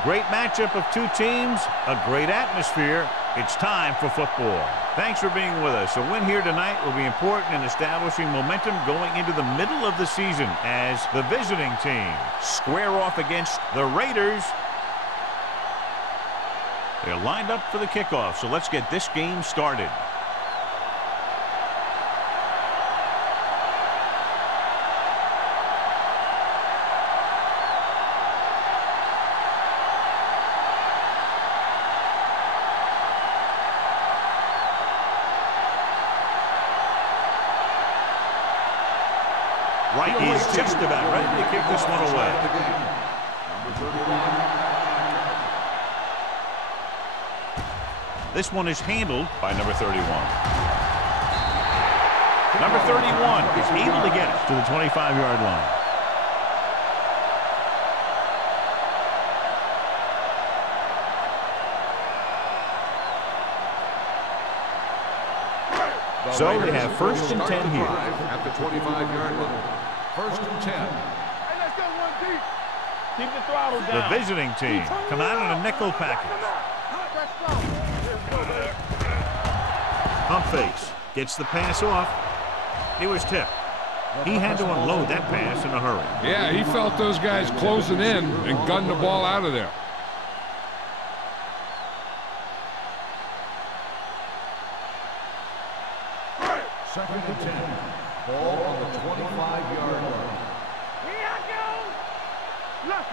A great matchup of two teams, a great atmosphere. It's time for football. Thanks for being with us. A win here tonight will be important in establishing momentum going into the middle of the season as the visiting team square off against the Raiders. They're lined up for the kickoff, so let's get this game started. Right is just about ready to kick this one away. This one is handled by number 31. Number 31 is able to get it to the 25-yard line. So they have first and 10 here. At the 25-yard line. First and 10. Hey, let's go one deep. Keep the throttle down. The visiting team come out in a nickel package. Pump fakes. Gets the pass off. He was tipped. He had to unload that pass in a hurry. Yeah, he felt those guys closing in and gunned the ball out of there. Second and 10. Ball on the 25-yard line. Here I go. Look.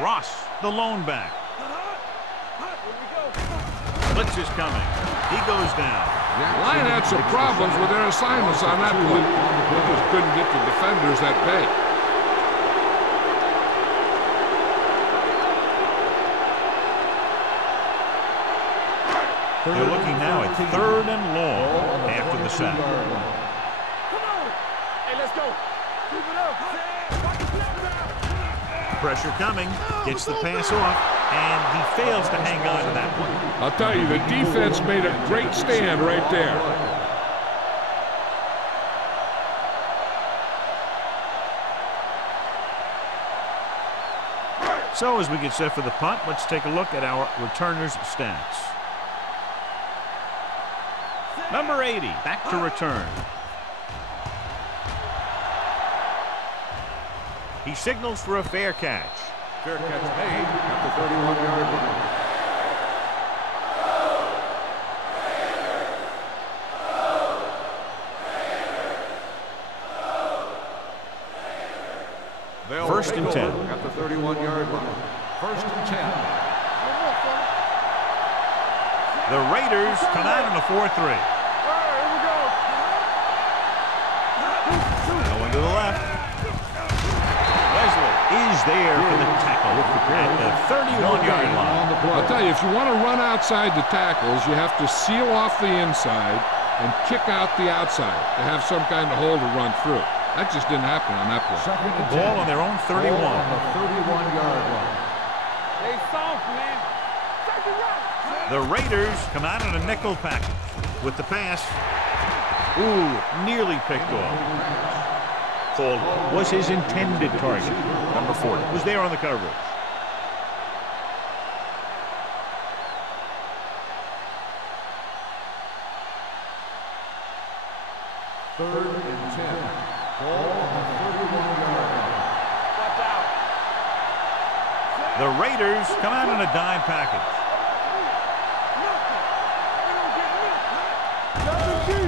Ross, the lone back. Blitz is coming. He goes down. The line had some problems with their assignments on that play. They just couldn't get the defenders at bay. They're looking now at third and long after the sack. Come on. Hey, let's go. Keep it up. Pressure coming. Gets the pass off. And he fails to hang on to that one. I'll tell you, the defense made a great stand right there. So as we get set for the punt, let's take a look at our returners' stats. Number 80, back to return. He signals for a fair catch. Fair catch made at the 31-yard line. First and 10. At the 31-yard line. First and 10. The Raiders come out in a 4-3. Going to the left. Wesley is there for the tackle at the 31-yard line. I'll tell you, if you want to run outside the tackles, you have to seal off the inside and kick out the outside to have some kind of hole to run through. That just didn't happen on that play. Second and 10. Ball on their own 31. Ball on the 31-yard line. They soft, man. The Raiders come out in a nickel package with the pass. Ooh, nearly picked off. Called was his intended target. Number 40 was there on the coverage. Third and 10. Ball on the 31-yard line. Watch out. The Raiders come out in a dime package.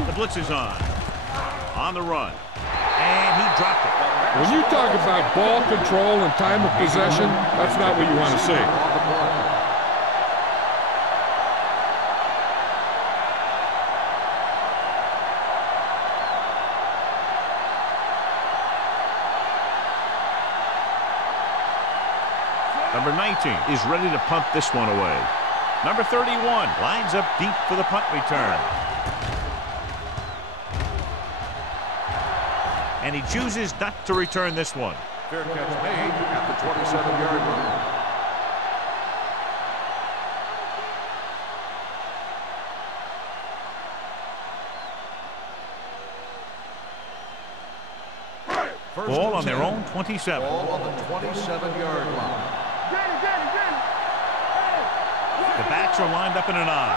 The blitz is on the run, and he dropped it. When you talk about ball control and time of possession, that's not what you want to see. Number 19 is ready to punt this one away. Number 31 lines up deep for the punt return. And he chooses not to return this one. Fair catch made at the 27-yard line. Ball on their own 27. Ball on the 27-yard line. The backs are lined up in an I.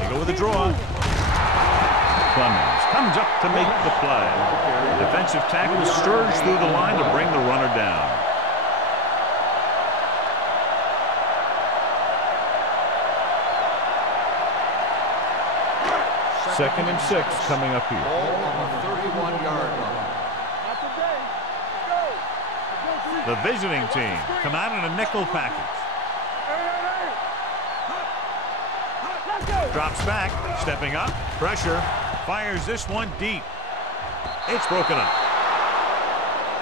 They go with a draw. Clemens comes up to make the play. The defensive tackle stirs through the line to bring the runner down. Second and 6 coming up here. Ball on the 31-yard line. The visiting team come out in a nickel package. Drops back, stepping up, pressure, fires this one deep. It's broken up.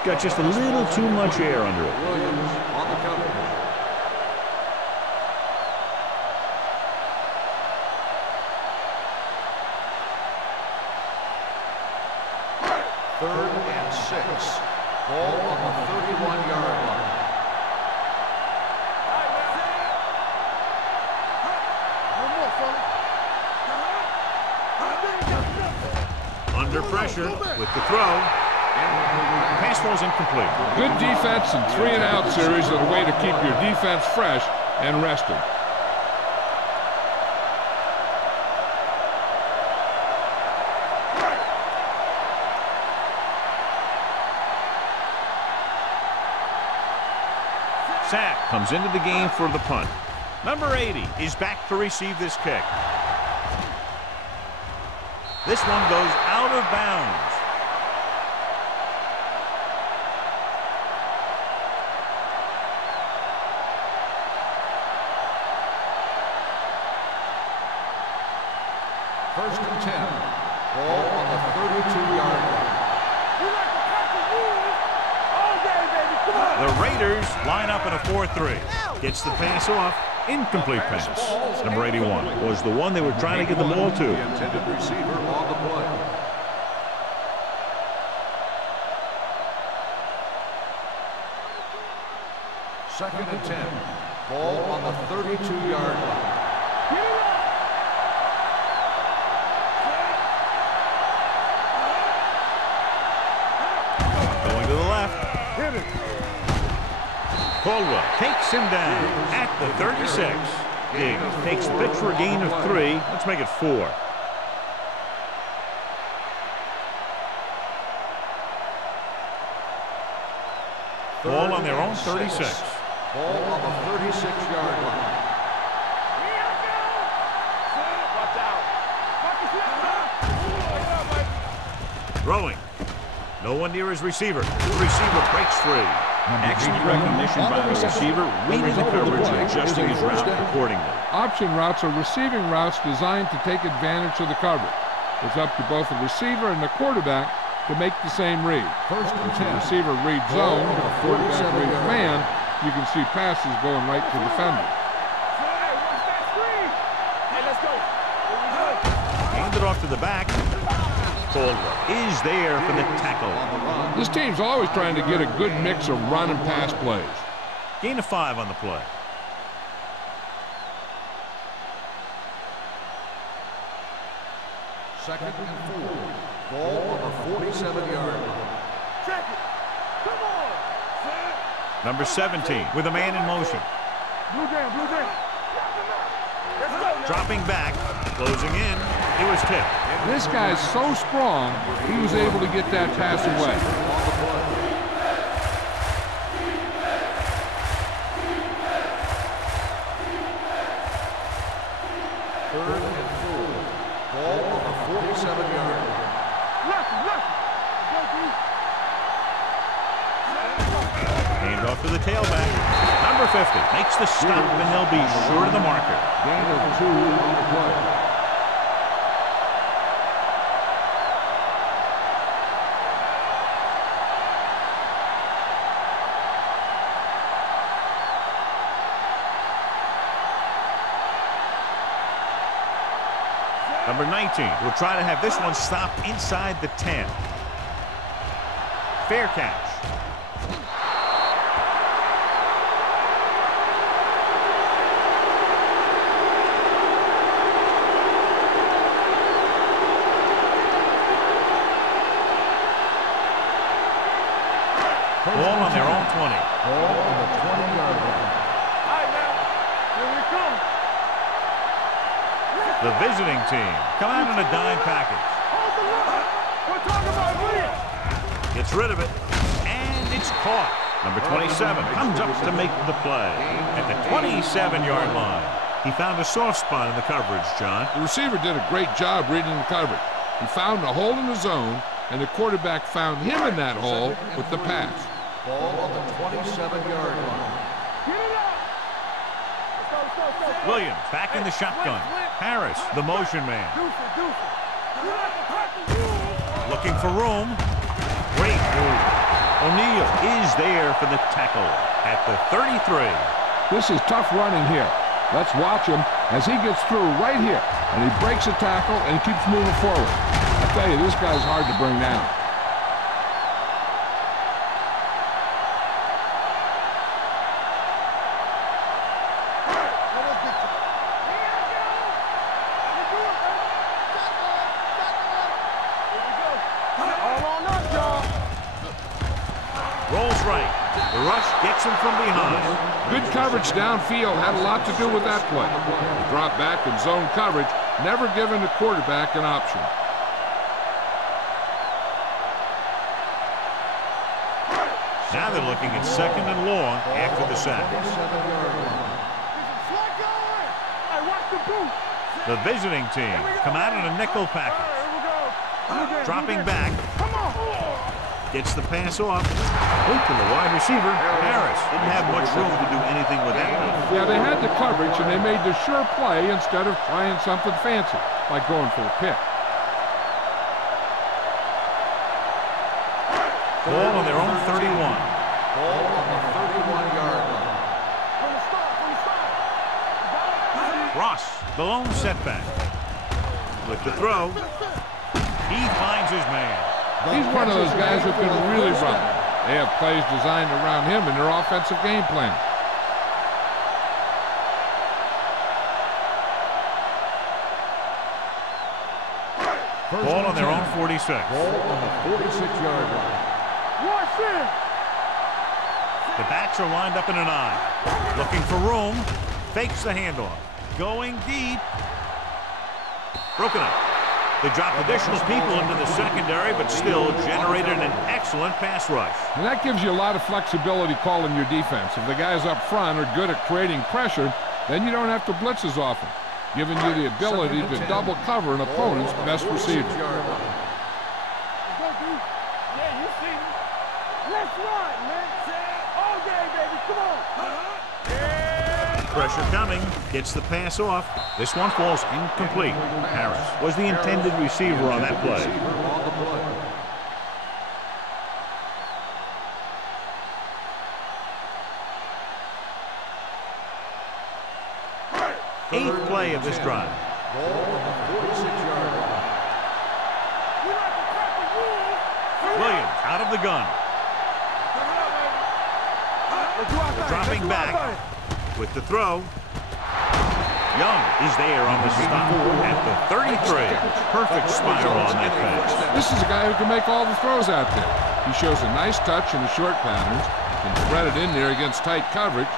Got just a little too much air under it. Williams on the cover. Third and 6. Ball on the 31-yard line. Under pressure with the throw. Pass falls incomplete. Good defense and 3-and-out series are the way to keep your defense fresh and rested. Sack comes into the game for the punt. Number 80 is back to receive this kick. This one goes out of bounds. First and 10. Ball on the 32-yard line. The Raiders line up in a 4-3. Gets the pass off. Incomplete pass. Number 81 was the one they were trying to get the ball to. The intended receiver on the play. Second and 10. Ball on the 32-yard line. Going to the left. Caldwell takes him down at the 36. Diggs takes the pitch for a gain of 3. Let's make it 4. Ball on their own 36. Ball on the 36-yard line. Throwing. No one near his receiver. The receiver breaks free. Excellent recognition by the receiver, reading the coverage and adjusting his route accordingly. Option routes are receiving routes designed to take advantage of the coverage. It's up to both the receiver and the quarterback to make the same read. First and If the 10. receiver reads zone and the quarterback reads man, you can see passes going right to defenders. Hand it off to the back. Caldwell is there for the tackle. This team's always trying to get a good mix of run and pass plays. Gain of 5 on the play. Second and 4. Ball on the 47-yard line. Check it. Come on. Number 17 with a man in motion. Blue down, blue down. Let's go. Dropping back, closing in. He was tipped. This guy's so strong, he was able to get that pass away. On the play. Third and 4. Ball on the 47-yard line. Hand off to the tailback. Number 50 makes the stop, and they'll be short of the marker. Gain of 2 on the play. Number 19 will try to have this one stopped inside the 10. Fair catch. Ball on their own 20. Ball on the 20-yard line. The visiting team come out in a dime package. Hold the line. We're talking about Williams. Gets rid of it, and it's caught. Number 27 comes up to make the play at the 27-yard line. He found a soft spot in the coverage, John. The receiver did a great job reading the coverage. He found a hole in the zone, and the quarterback found him in that hole with the pass. Ball on the 27-yard line. Get it up. Let's go. Williams back in the shotgun. Harris, the motion man. Looking for room. Great move. O'Neal is there for the tackle at the 33. This is tough running here. Let's watch him as he gets through right here. And he breaks a tackle and keeps moving forward. I tell you, this guy's hard to bring down. Rolls right. The rush gets him from behind. Good coverage downfield had a lot to do with that play. The drop back and zone coverage, never giving the quarterback an option. Now they're looking at second and long after the sack. The visiting team come out in a nickel package. Dropping back. Gets the pass off. Open the wide receiver. Harris didn't have much room to do anything with that one. Yeah, they had the coverage, and they made the sure play instead of trying something fancy, like going for a pick. Ball on their own 31. Ball on the 31-yard line. Ross, the lone setback. With the throw. He finds his man. He's one of those guys who can really run. They have plays designed around him in their offensive game plan. Ball on their own 46. Ball on the 46-yard line. The backs are lined up in an eye. Looking for room. Fakes the handoff. Going deep. Broken up. They dropped additional people into the secondary, but still generated an excellent pass rush. And that gives you a lot of flexibility calling your defense. If the guys up front are good at creating pressure, then you don't have to blitz as often, giving you the ability to double cover an opponent's best receiver. Pressure coming. Gets the pass off. This one falls incomplete. Harris was the intended receiver on that play. Eighth play of this drive. Ball on the 46-yard line. Williams out of the gun. Dropping back with the throw. Young is there on the stop at the 33. Perfect spiral on that pass. This is a guy who can make all the throws out there. He shows a nice touch in the short patterns, can thread it in there against tight coverage,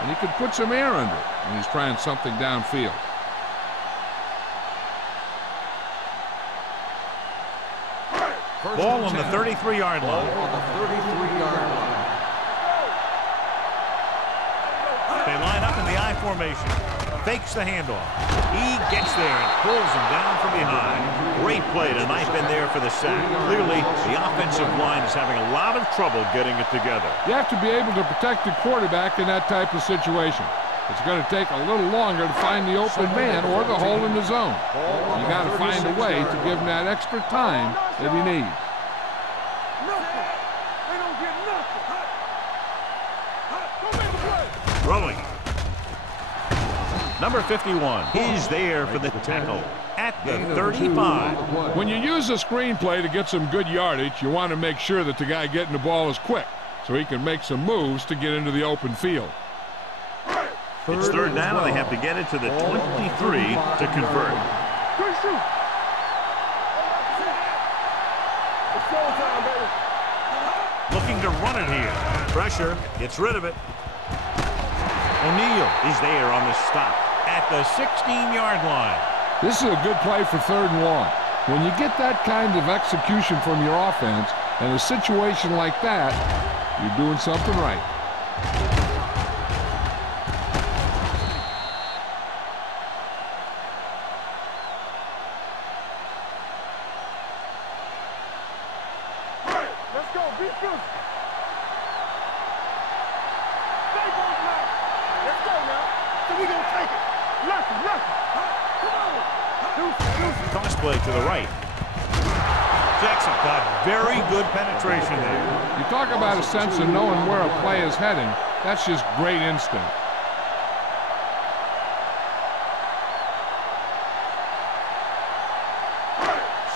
and he can put some air under it when he's trying something downfield. Ball on the 33-yard line. Ball on the 33-yard line. They line up in the I formation. Fakes the handoff. He gets there and pulls him down from behind. Great play tonight, been there for the sack. Clearly, the offensive line is having a lot of trouble getting it together. You have to be able to protect the quarterback in that type of situation. It's going to take a little longer to find the open man or the hole in the zone. You got to find a way to give him that extra time that he needs. Throwing. Number 51 is there for the tackle at the 35. When you use a screenplay to get some good yardage, you want to make sure that the guy getting the ball is quick so he can make some moves to get into the open field. It's third down, and they have to get it to the 23 to convert. Looking to run it here. Pressure, gets rid of it. O'Neal is there on the stop at the 16-yard line. This is a good play for 3rd and long. When you get that kind of execution from your offense in a situation like that, you're doing something right. Let's go. Be good. Stay both now. Let's go now. So we gonna take it. Lucky. Come on. Deuce. Toss play to the right. Jackson got very good penetration there. You talk about a sense of knowing where a play is heading. That's just great instinct.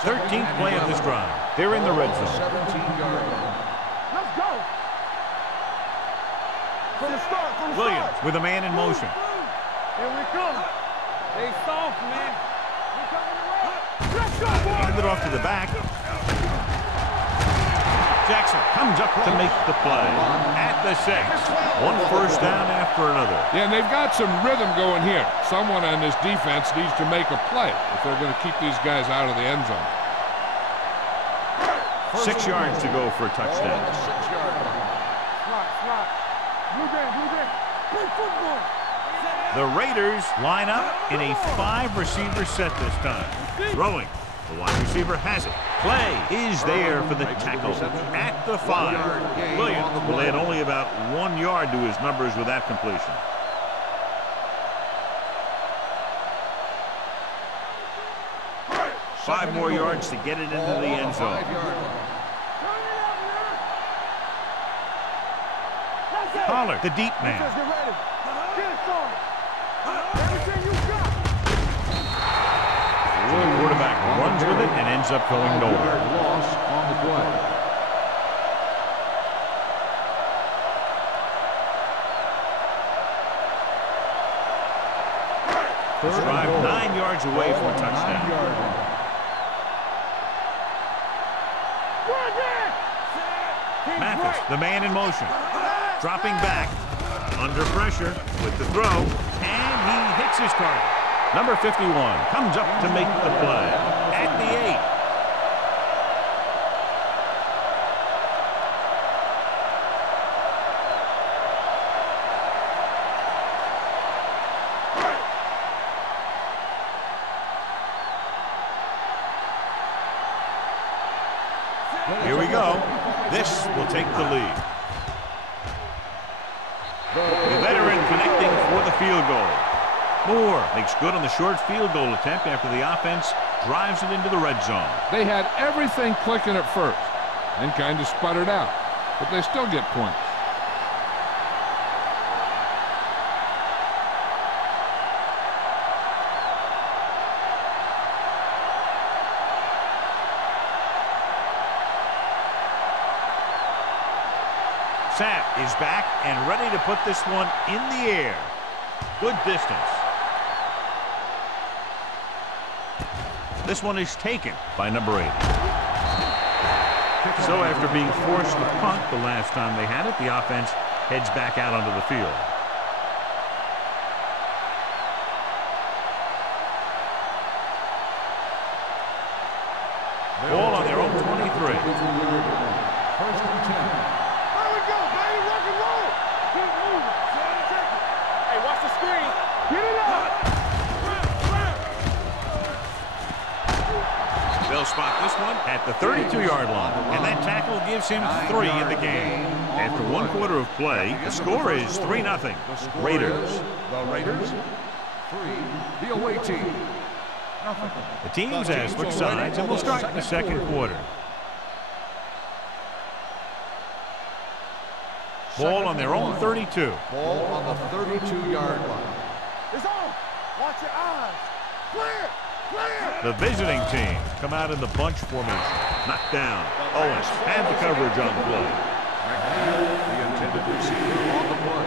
Thirteenth play of this drive. They're in the red zone. 17-yard line. Let's go. From the start. Williams with a man in motion. Here we come. They soft, man. We coming around. Let's go, boy. Hand it off to the back. Jackson comes up to make the play at the 6. One first down after another. Yeah, and they've got some rhythm going here. Someone on this defense needs to make a play if they're going to keep these guys out of the end zone. 6 yards to go for a touchdown. 6-yard line. Slot. Blue game. Big football. The Raiders line up in a 5-receiver set this time. Throwing. The wide receiver has it. Play is there for the tackle at the 5. Williams will add only about 1 yard to his numbers with that completion. Five more yards to get it into the end zone. 5-yard line. Pollard, the deep man. Get ready. Get started. Everything you got. The quarterback runs with it and ends up going nowhere. Loss on the play. This drive 9 yards away from a touchdown. 9-yard line. Mathis, the man in motion. Dropping back, under pressure with the throw, and he hits his target. Number 51 comes up to make the play at the 8. Here we go. This will take the lead. The veteran connecting for the field goal. Moore makes good on the short field goal attempt after the offense drives it into the red zone. They had everything clicking at first and kind of sputtered out, but they still get points. Sapp is back and ready to put this one in the air. Good distance. This one is taken by number 8. So after being forced to punt the last time they had it, the offense heads back out onto the field. Ball on their own 23. First and 10. There we go, baby. Rock and roll. Keep moving. Hey, watch the screen. Get it up. They'll spot this one at the 32-yard line, and that tackle gives him 3 in the game. After 1 quarter of play, the score is 3-0. Raiders. The Raiders 3. The away team. The teams have switched sides, and we'll start in the second quarter. Ball on their own 32. Ball on the 32-yard line. It's on. Watch your eyes. Clear. The visiting team come out in the bunch formation. Knocked down. Owens had the coverage on the play. McNeil, the intended receiver on the play.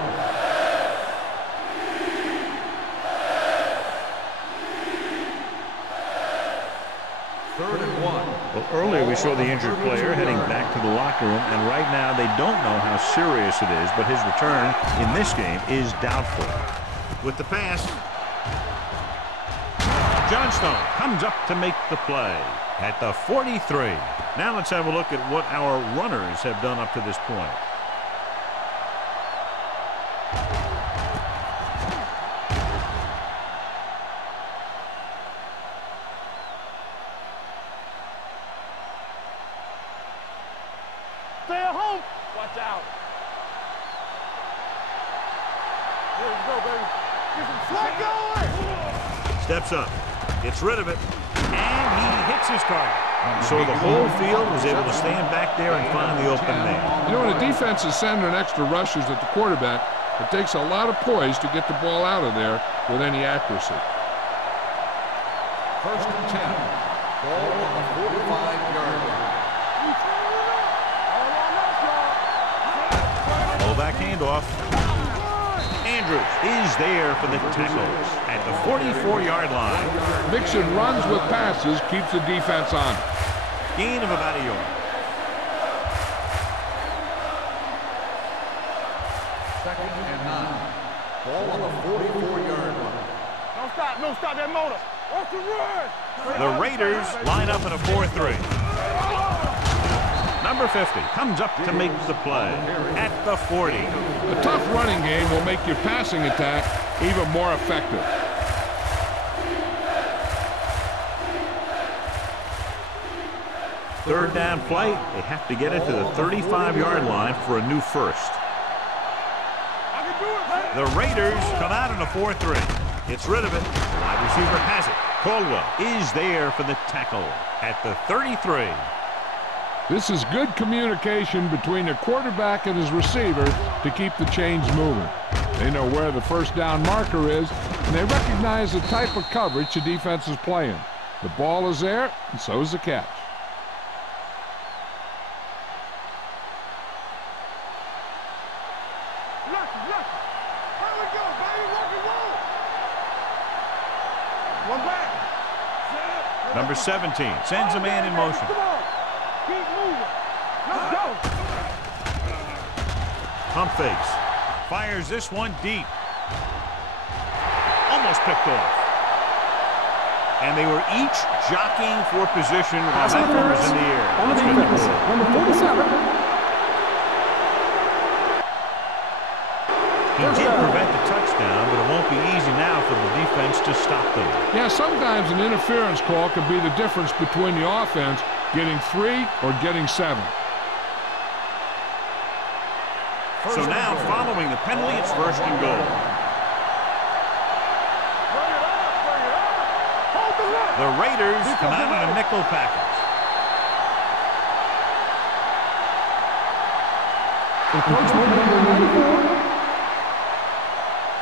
Third and 1. Well, earlier we saw the injured player heading back to the locker room, and right now they don't know how serious it is, but his return in this game is doubtful. With the pass, Johnstone comes up to make the play at the 43. Now let's have a look at what our runners have done up to this point. Stay at home. Watch out. There you go, baby. Get some slack going. Steps up, gets rid of it, and he hits his target. So the whole field was able to stand back there and find the open man. You know, when a defense is sending extra rushers at the quarterback, it takes a lot of poise to get the ball out of there with any accuracy. 1st and 10. Ball on the 45-yard line. Fullback handoff. Andrews is there for the tackles at the 44-yard line. Mixing runs with passes keeps the defense on. Gain of about a yard. 2nd and 9. Ball on the 44-yard line. Don't stop that motor. Watch the run. The Raiders line up in a 4-3. Number 50 comes up to make the play at the 40. A tough running game will make your passing attack even more effective. Third down play. They have to get it to the 35-yard line for a new first. The Raiders come out in a 4-3. Gets rid of it. The wide receiver has it. Caldwell is there for the tackle at the 33. This is good communication between the quarterback and his receiver to keep the chains moving. They know where the first down marker is, and they recognize the type of coverage the defense is playing. The ball is there, and so is the catch. Number 17 sends a man in motion. Keep moving. Let's go. Pump fakes. Fires this one deep. Almost picked off. And they were each jockeying for position while that one was in the air. On the defense, number 47. He did prevent the touchdown, but it won't be easy now for the defense to stop them. Yeah, sometimes an interference call could be the difference between the offense getting 3 or getting 7. So now, following the penalty, it's 1st and goal. The Raiders come out in a nickel package.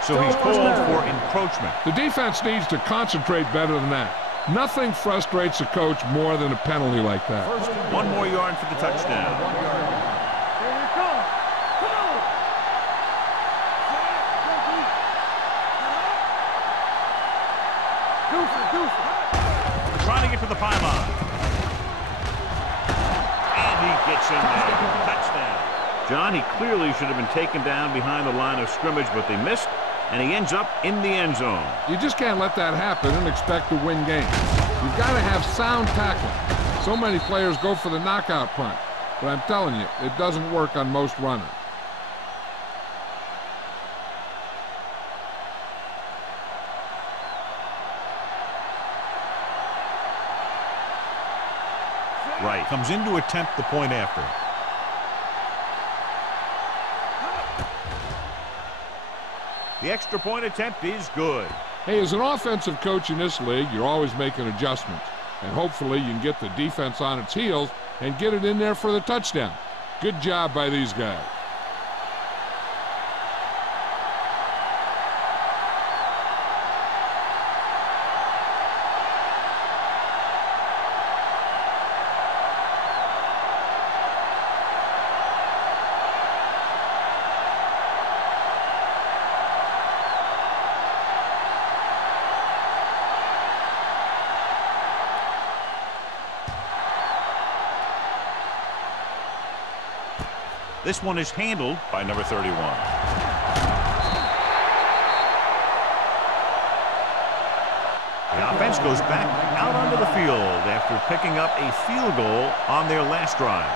So he's called for encroachment. The defense needs to concentrate better than that. Nothing frustrates a coach more than a penalty like that. 1 more yard for the touchdown. Here we come. Come on. Deuce. Trying to get to the pylon. And he gets in there. Touchdown. John, he clearly should have been taken down behind the line of scrimmage, but they missed, and he ends up in the end zone. You just can't let that happen and expect to win games. You've got to have sound tackling. So many players go for the knockout punt, but I'm telling you, it doesn't work on most runners. Right. Comes in to attempt the point after. The extra point attempt is good. Hey, as an offensive coach in this league, you're always making adjustments. And hopefully you can get the defense on its heels and get it in there for the touchdown. Good job by these guys. This one is handled by number 31. The offense defense goes back out onto the field after picking up a field goal on their last drive.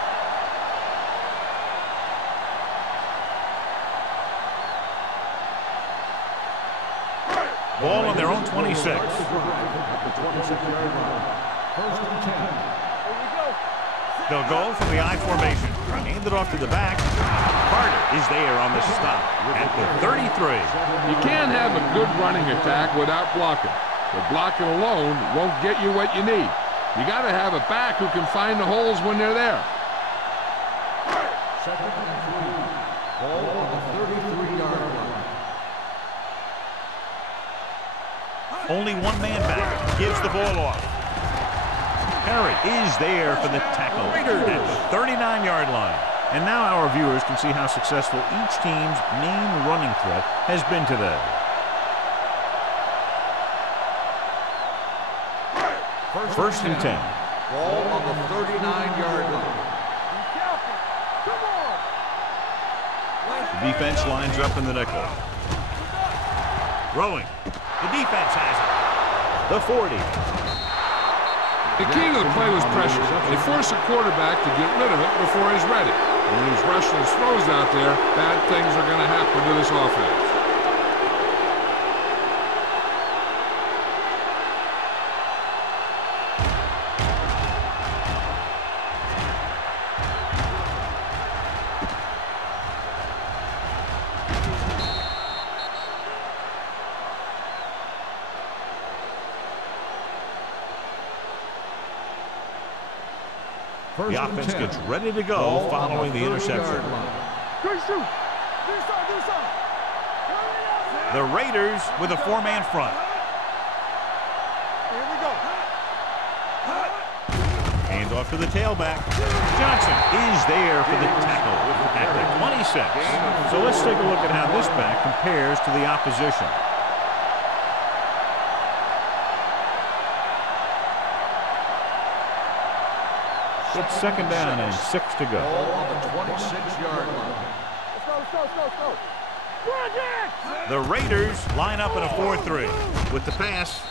Ball on their own 26. They'll go from the I formation. Hand it off to the back. Carter is there on the stop at the 33. You can't have a good running attack without blocking. But blocking alone won't get you what you need. You got to have a back who can find the holes when they're there. Second and 3. Ball on the 33-yard line. Only one man back. Gives the ball off. Perry is there for the tackle at the 39-yard line. And now our viewers can see how successful each team's main running threat has been today. First and 10. Ball on the 39-yard line. The defense lines up in the nickel. Throwing. The defense has it. The 40. The key to the play was pressure. They force a quarterback to get rid of it before he's ready. When he's rushing his throws out there, bad things are going to happen to this offense. The offense gets ready to go following the interception. The Raiders with a four-man front. Here we go. Hand off to the tailback. Johnson is there for the tackle at the 26. So let's take a look at how this back compares to the opposition. It's second down and 6 to go. Ball on the 26-yard line. Let's go. The Raiders line up in a 4-3. With the pass,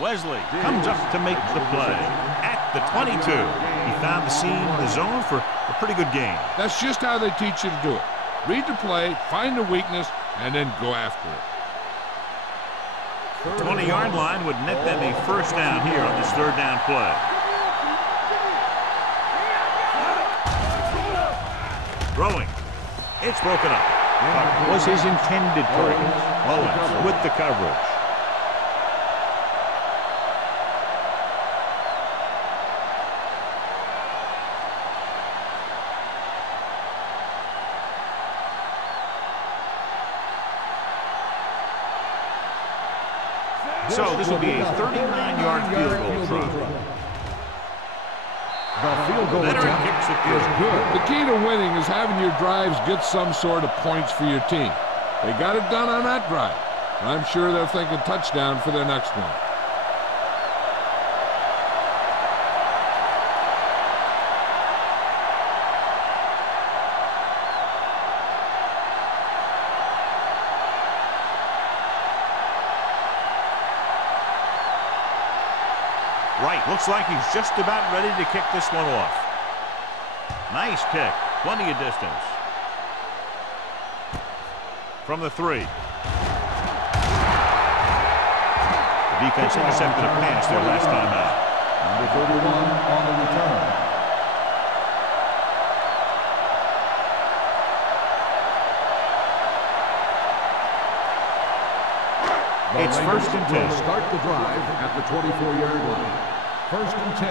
Wesley comes up to make the play at the 22. He found the seam in the zone for a pretty good game. That's just how they teach you to do it. Read the play, find the weakness, and then go after it. The 20-yard line would net them a first down here on this third down play. Throwing. It's broken up. But was his intended target. Owens with the coverage. So this will be a 39-yard field goal try. The field goal attempt kicks it is good. The key to winning is having your drives get some sort of points for your team. They got it done on that drive. And I'm sure they're thinking touchdown for their next one. Right, looks like he's just about ready to kick this one off. Nice kick, plenty of distance. From the 3. The defense intercepted a pass there last time out. Number 31 on the return. It's first and 10. Start the drive at the 24-yard line. First and 10.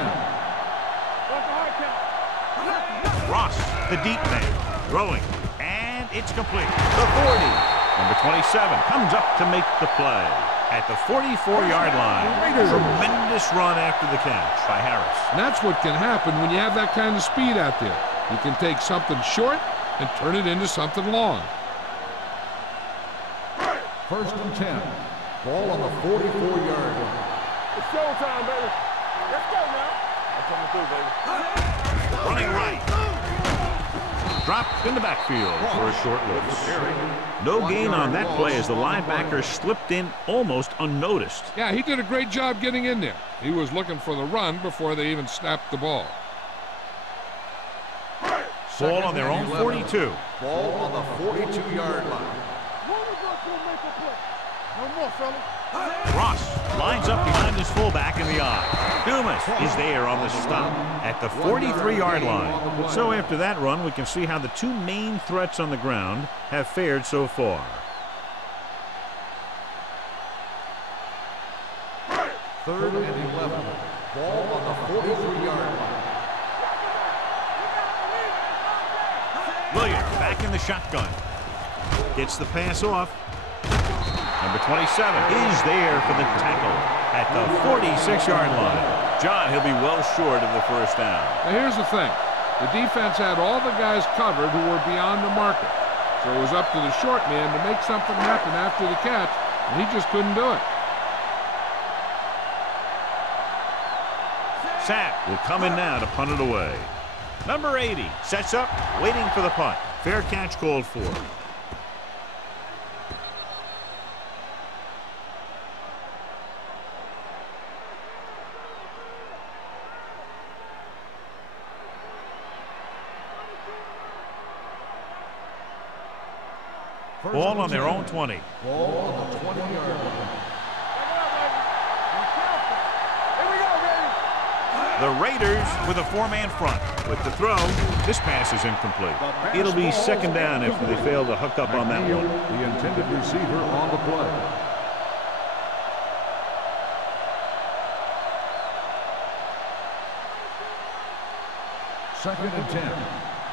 Ross, the deep man, throwing, and it's complete. The 40. Number 27 comes up to make the play at the 44-yard line. Tremendous run after the catch by Harris. And that's what can happen when you have that kind of speed out there. You can take something short and turn it into something long. First and 10. Ball on the 44-yard line. It's showtime, baby. Let's go now. That's coming through, baby. Running right. Dropped in the backfield for a short loss. No gain on that play as the linebacker slipped in almost unnoticed. Yeah, he did a great job getting in there. He was looking for the run before they even snapped the ball. Ball on their own 42. Ball on the 42-yard line. No more, fella. Ross lines up behind his fullback in the eye. Dumas is there on the stop at the 43-yard line. So after that run, we can see how the two main threats on the ground have fared so far. Third and 11. Ball on the 43-yard line. Williams back in the shotgun. Gets the pass off. Number 27 is there for the tackle at the 46-yard line. John, he'll be well short of the first down. Now here's the thing. The defense had all the guys covered who were beyond the marker. So it was up to the short man to make something happen after the catch, and he just couldn't do it. Sapp will come in now to punt it away. Number 80 sets up, waiting for the punt. Fair catch called for. Ball on their own 20. Ball on the 20-yard line. The Raiders with a four-man front. With the throw, this pass is incomplete. It'll be second down if they fail to hook up on that one. The intended receiver on the play. Second and 10.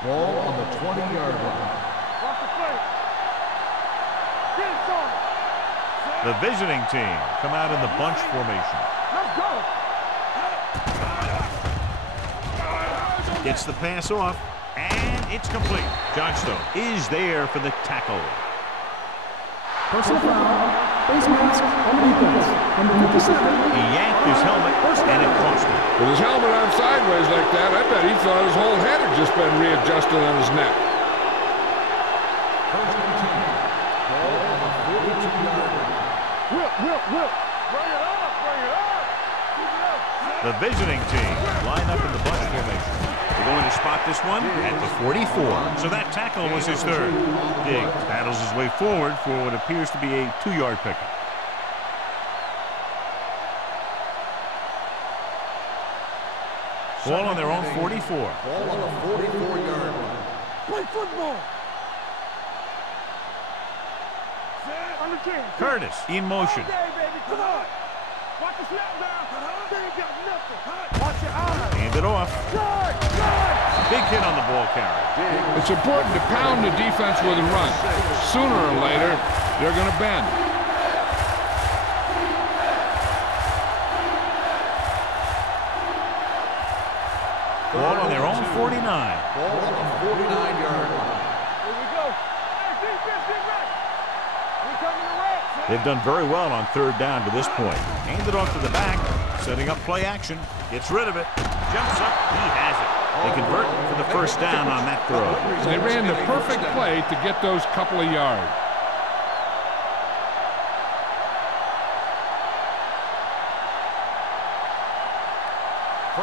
Ball on the 20-yard line. The visiting team come out in the bunch formation. Let's go. Gets the pass off, and it's complete. Johnstone is there for the tackle. Personal foul. Face mask on the defense. Number 57. He yanked his helmet, and it cost him. With his helmet on sideways like that, I bet he thought his whole head had just been readjusted on his neck. First and 10. Ball on the 42-yard line. Whip. Bring it up. Keep it up. The visiting team line up in the bunch formation. We're going to spot this one at the 44. So that tackle was his third. Diggs battles his way forward for what appears to be a 2-yard pickup. Ball on their own 44. Ball on the 44-yard line. Play football. On the 10. Curtis in motion. Okay, baby, come on. Watch the snap down. They ain't got nothing. Watch your eyes. Hand it off. Good. Big hit on the ball carrier. It's important to pound the defense with a run. Sooner or later, they're going to bend. Ball on their own 49. Ball on the 49-yard line. Here we go. Hey, defense, get ready. We coming to red. They've done very well on third down to this point. Hand it off to the back, setting up play action. Gets rid of it. Jumps up. He has it. They convert for the first down on that throw. They ran the perfect play to get those couple of yards.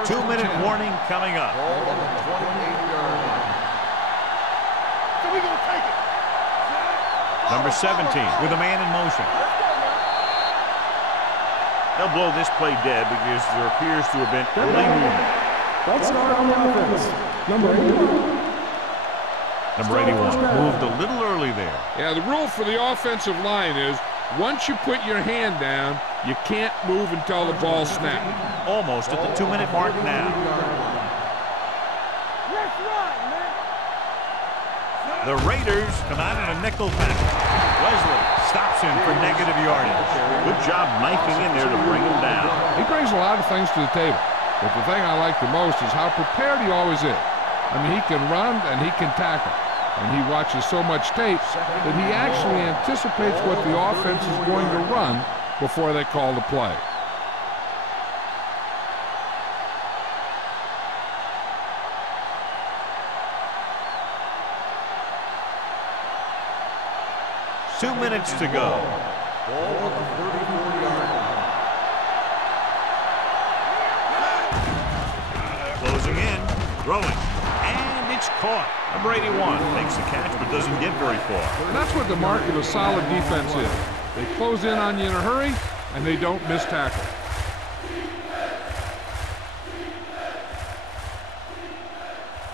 Two-minute warning coming up. Ball on the 28-yard line. So we gonna take it. Number 17 with a man in motion. They'll blow this play dead because there appears to have been early movement. Let's start on the offense. Number 81. Number 81 moved a little early there. Yeah, the rule for the offensive line is once you put your hand down, you can't move until the ball snaps. Almost at the 2-minute mark now. Let's run, man. The Raiders come out in a nickel package. Wesley stops him for negative yardage. Good job knifing in there to bring him down. He brings a lot of things to the table, but the thing I like the most is how prepared he always is. I mean, he can run and he can tackle, and he watches so much tape that he actually anticipates what the offense is going to run before they call the play. 2 minutes to go. Ball on the 34-yard line. Closing in, throwing, and it's caught. Number 81 makes the catch but doesn't get very far. And that's what the mark of a solid defense is. They close in on you in a hurry, and they don't miss tackle.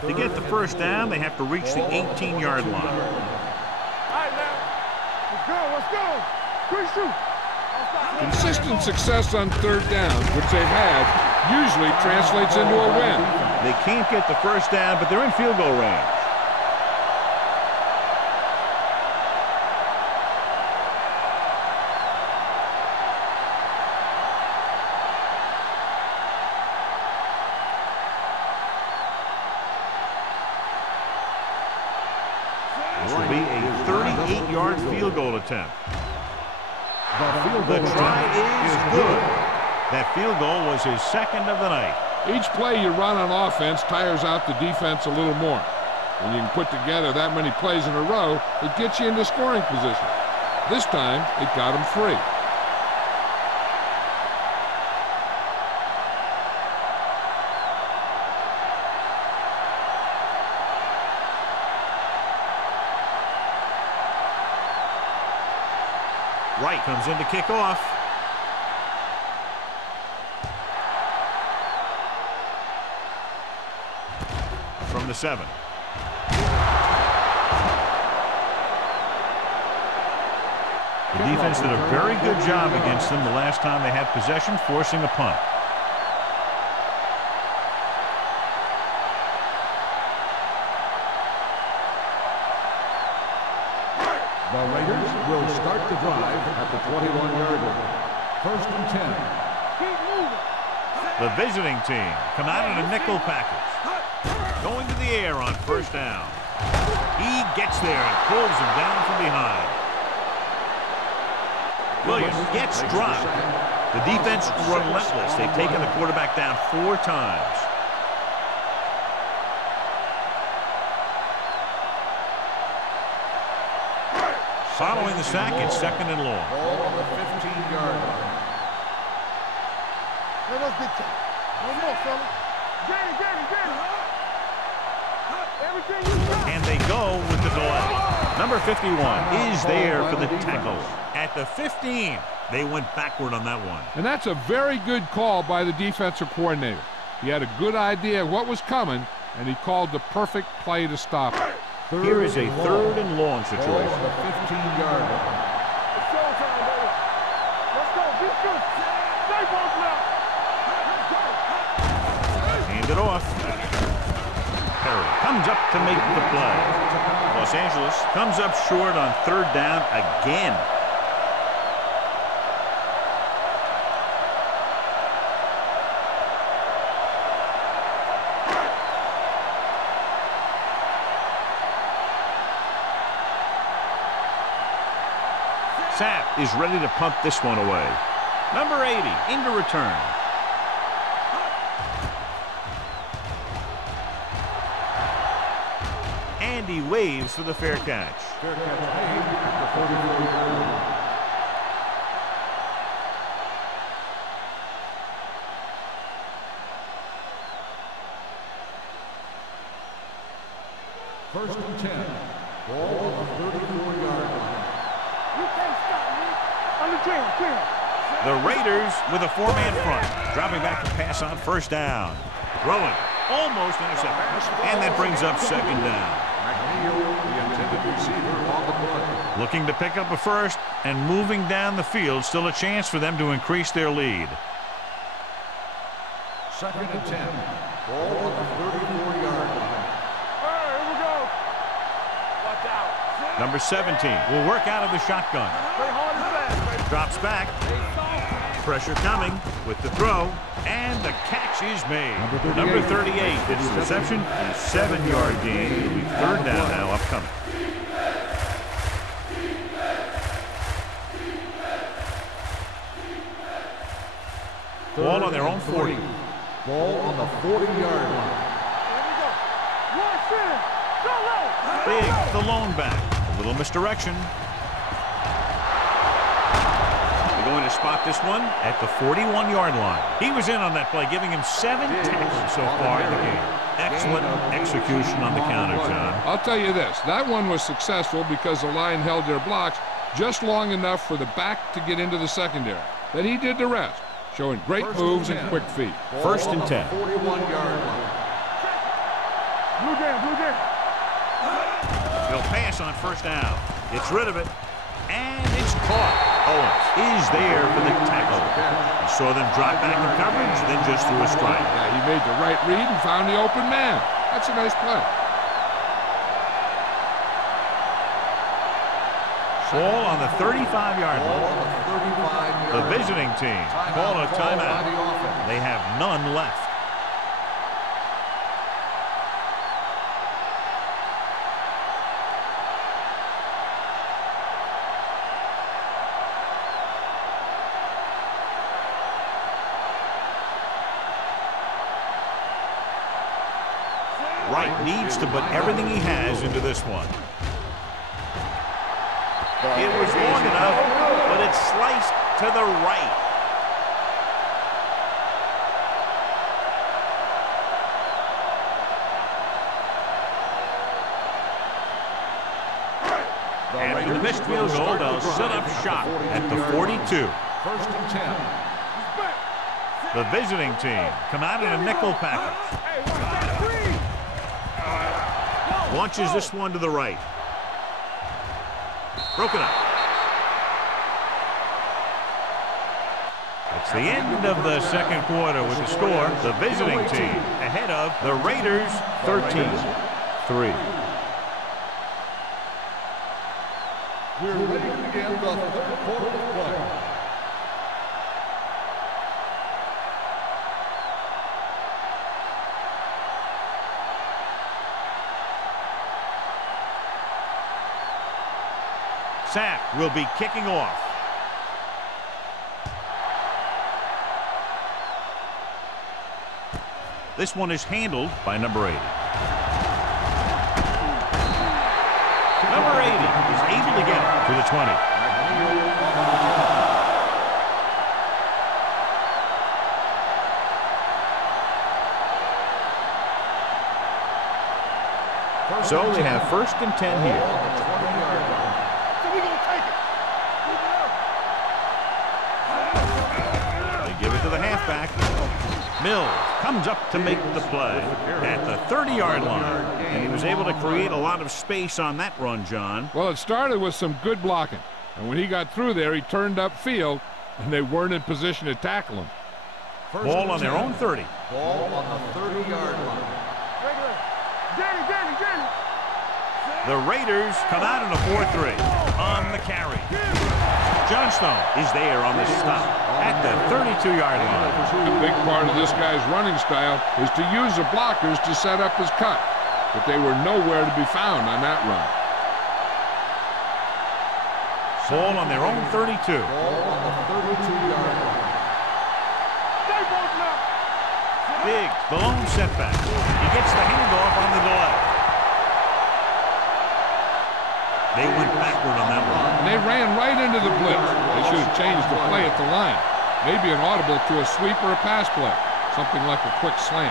To get the first down, they have to reach the 18-yard line. All right, now. Let's go, let's go. Quick shoot. Consistent success on third down, which they've had, usually translates into a win. They can't get the first down, but they're in field goal range. This will be a 38-yard field goal attempt. The try is good. That field goal was his second of the night. Each play you run on offense tires out the defense a little more. When you can put together that many plays in a row, it gets you into scoring position. This time, it got him free. Wright comes in to kick off. From the 7. The defense did a very good job against them the last time they had possession, forcing a punt. The Raiders will start the drive at the 21-yard line. 1st and 10. Keep moving. The visiting team come out in a nickel package. Going to the air on first down. He gets there and pulls him down from behind. Williams gets dropped. The defense relentless. They've taken the quarterback down 4 times. Following the sack, it's 2nd and long. Ball on the 15-yard line. Let us get tight. No more, fella. Get it. Everything you got. And they go with the delay. Number 51 is there for the tackle. At the 15, they went backward on that one. And that's a very good call by the defensive coordinator. He had a good idea of what was coming, and he called the perfect play to stop it. Here is a 3rd and long situation. Ball on the 15-yard line. It's showtime, baby. Let's go. Get good. Stay both now. Hand it off. Perry comes up to make the play. Los Angeles comes up short on 3rd down again. Sapp is ready to punt this one away. Number 80 into return. And he waves for the fair catch. Fair catch made at the 44-yard line. First and 10. Ball on the 34-yard line. You can't stop me. On the jam. The Raiders with a 4-man front. Dropping back to pass on first down. Throwing. Almost intercepted. And that brings up 2nd down. McNeil, the intended receiver, on the play. Looking to pick up a first and moving down the field. Still a chance for them to increase their lead. 2nd and 10. Ball on the 34-yard line. Here we go. Watch out. Number 17 will work out of the shotgun. Play hard and fast, baby. Drops back. Pressure coming with the throw. And the catch is made. Number 38 gets the reception. A 7-yard gain. It'll be 3rd down now upcoming. Ball on their own 40. Ball on the 40-yard line. Here we go. One, 2, go low. Big, the lone back. A little misdirection. Going to spot this one at the 41-yard line. He was in on that play, giving him 7 tackles so far in the game. Excellent execution on the counter, John. I'll tell you this, that one was successful because the line held their blocks just long enough for the back to get into the secondary. Then he did the rest, showing great moves and quick feet. First and 10. 41-yard line. Blue down. He'll pass on first down. Gets rid of it. And it's caught. Owens is there for the tackle. He saw them drop back in coverage, then just threw a strike. Yeah, he made the right read and found the open man. That's a nice play. Ball on the 35-yard line. The visiting team call a timeout. They have none left. Wright needs to put everything he has into this one. It was long enough, but it's sliced to the right. After the missed field goal, they'll set up shop at the 42. First and 10. The visiting team come out in a nickel package. Launches this one to the right. Broken up. It's the end of the second quarter with the score. The visiting team ahead of the Raiders 13-3. We're ready to begin the third quarter of play. Sack will be kicking off. This one is handled by number 80. Number 80 is able to get it to the 20. So they have first and 10 here. They give it to the halfback. Mills comes up to make the play at the 30-yard line. And he was able to create a lot of space on that run, John. Well, it started with some good blocking. And when he got through there, he turned upfield, and they weren't in position to tackle him. Ball on their own 30. Ball on the 30-yard line. The Raiders come out in a 4-3 on the carry. Johnstone is there on the stop at the 32-yard line. A big part of this guy's running style is to use the blockers to set up his cut, but they were nowhere to be found on that run. Ball on their own 32. Ball on the 32-yard line. Biggs, the lone setback. He gets the handoff on the delay. They went backward on that one. And they ran right into the blitz. They should have changed the play at the line. Maybe an audible to a sweep or a pass play. Something like a quick slant.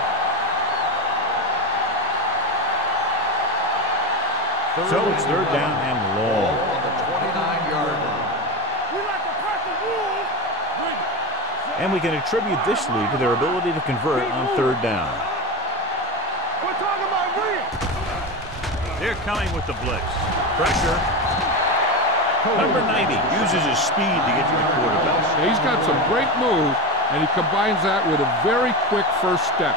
So it's third down and long. On the 29-yard line. And we can attribute this lead to their ability to convert on third down. We're talking about Green. They're coming with the blitz. Pressure. Number 90 uses his speed to get to the quarterback. He's got some great moves, and he combines that with a very quick first step.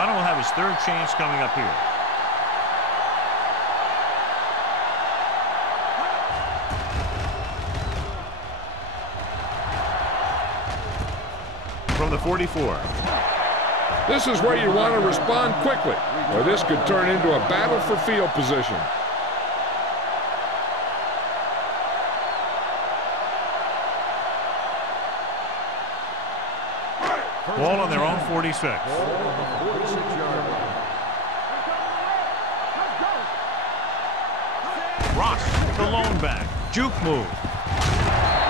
Hunter will have his third chance coming up here. From the 44. This is where you want to respond quickly, or this could turn into a battle for field position. Ball on their own 46. Ball on the 46-yard line. Ross, the lone back. Juke move.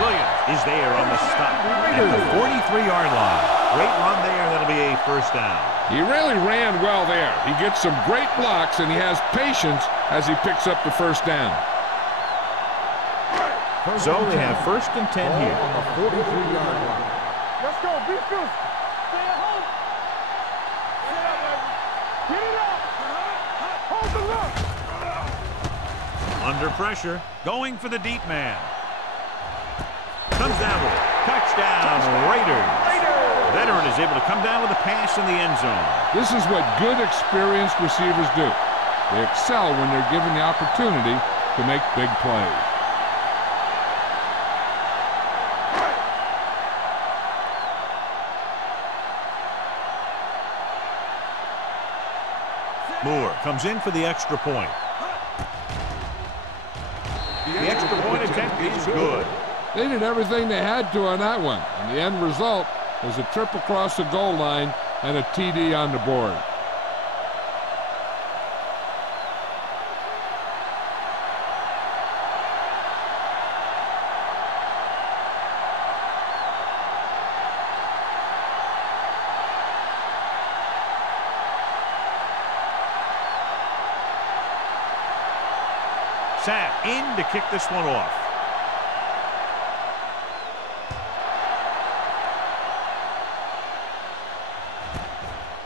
Williams is there on the stop at the 43-yard line. Great run there. That'll be a first down. He really ran well there. He gets some great blocks, and he has patience as he picks up the first down. So they have first and 10 Ball here. on the 43-yard line. Let's go. Be physical. Stay at home. Get it up. Hold the look. Under pressure, going for the deep man. Comes down with it. Touchdown, Raiders. Veteran is able to come down with a pass in the end zone. This is what good, experienced receivers do. They excel when they're given the opportunity to make big plays. Moore comes in for the extra point. The extra point attempt is good. They did everything they had to on that one, and the end result was a trip across the goal line and a TD on the board. Sapp in to kick this one off.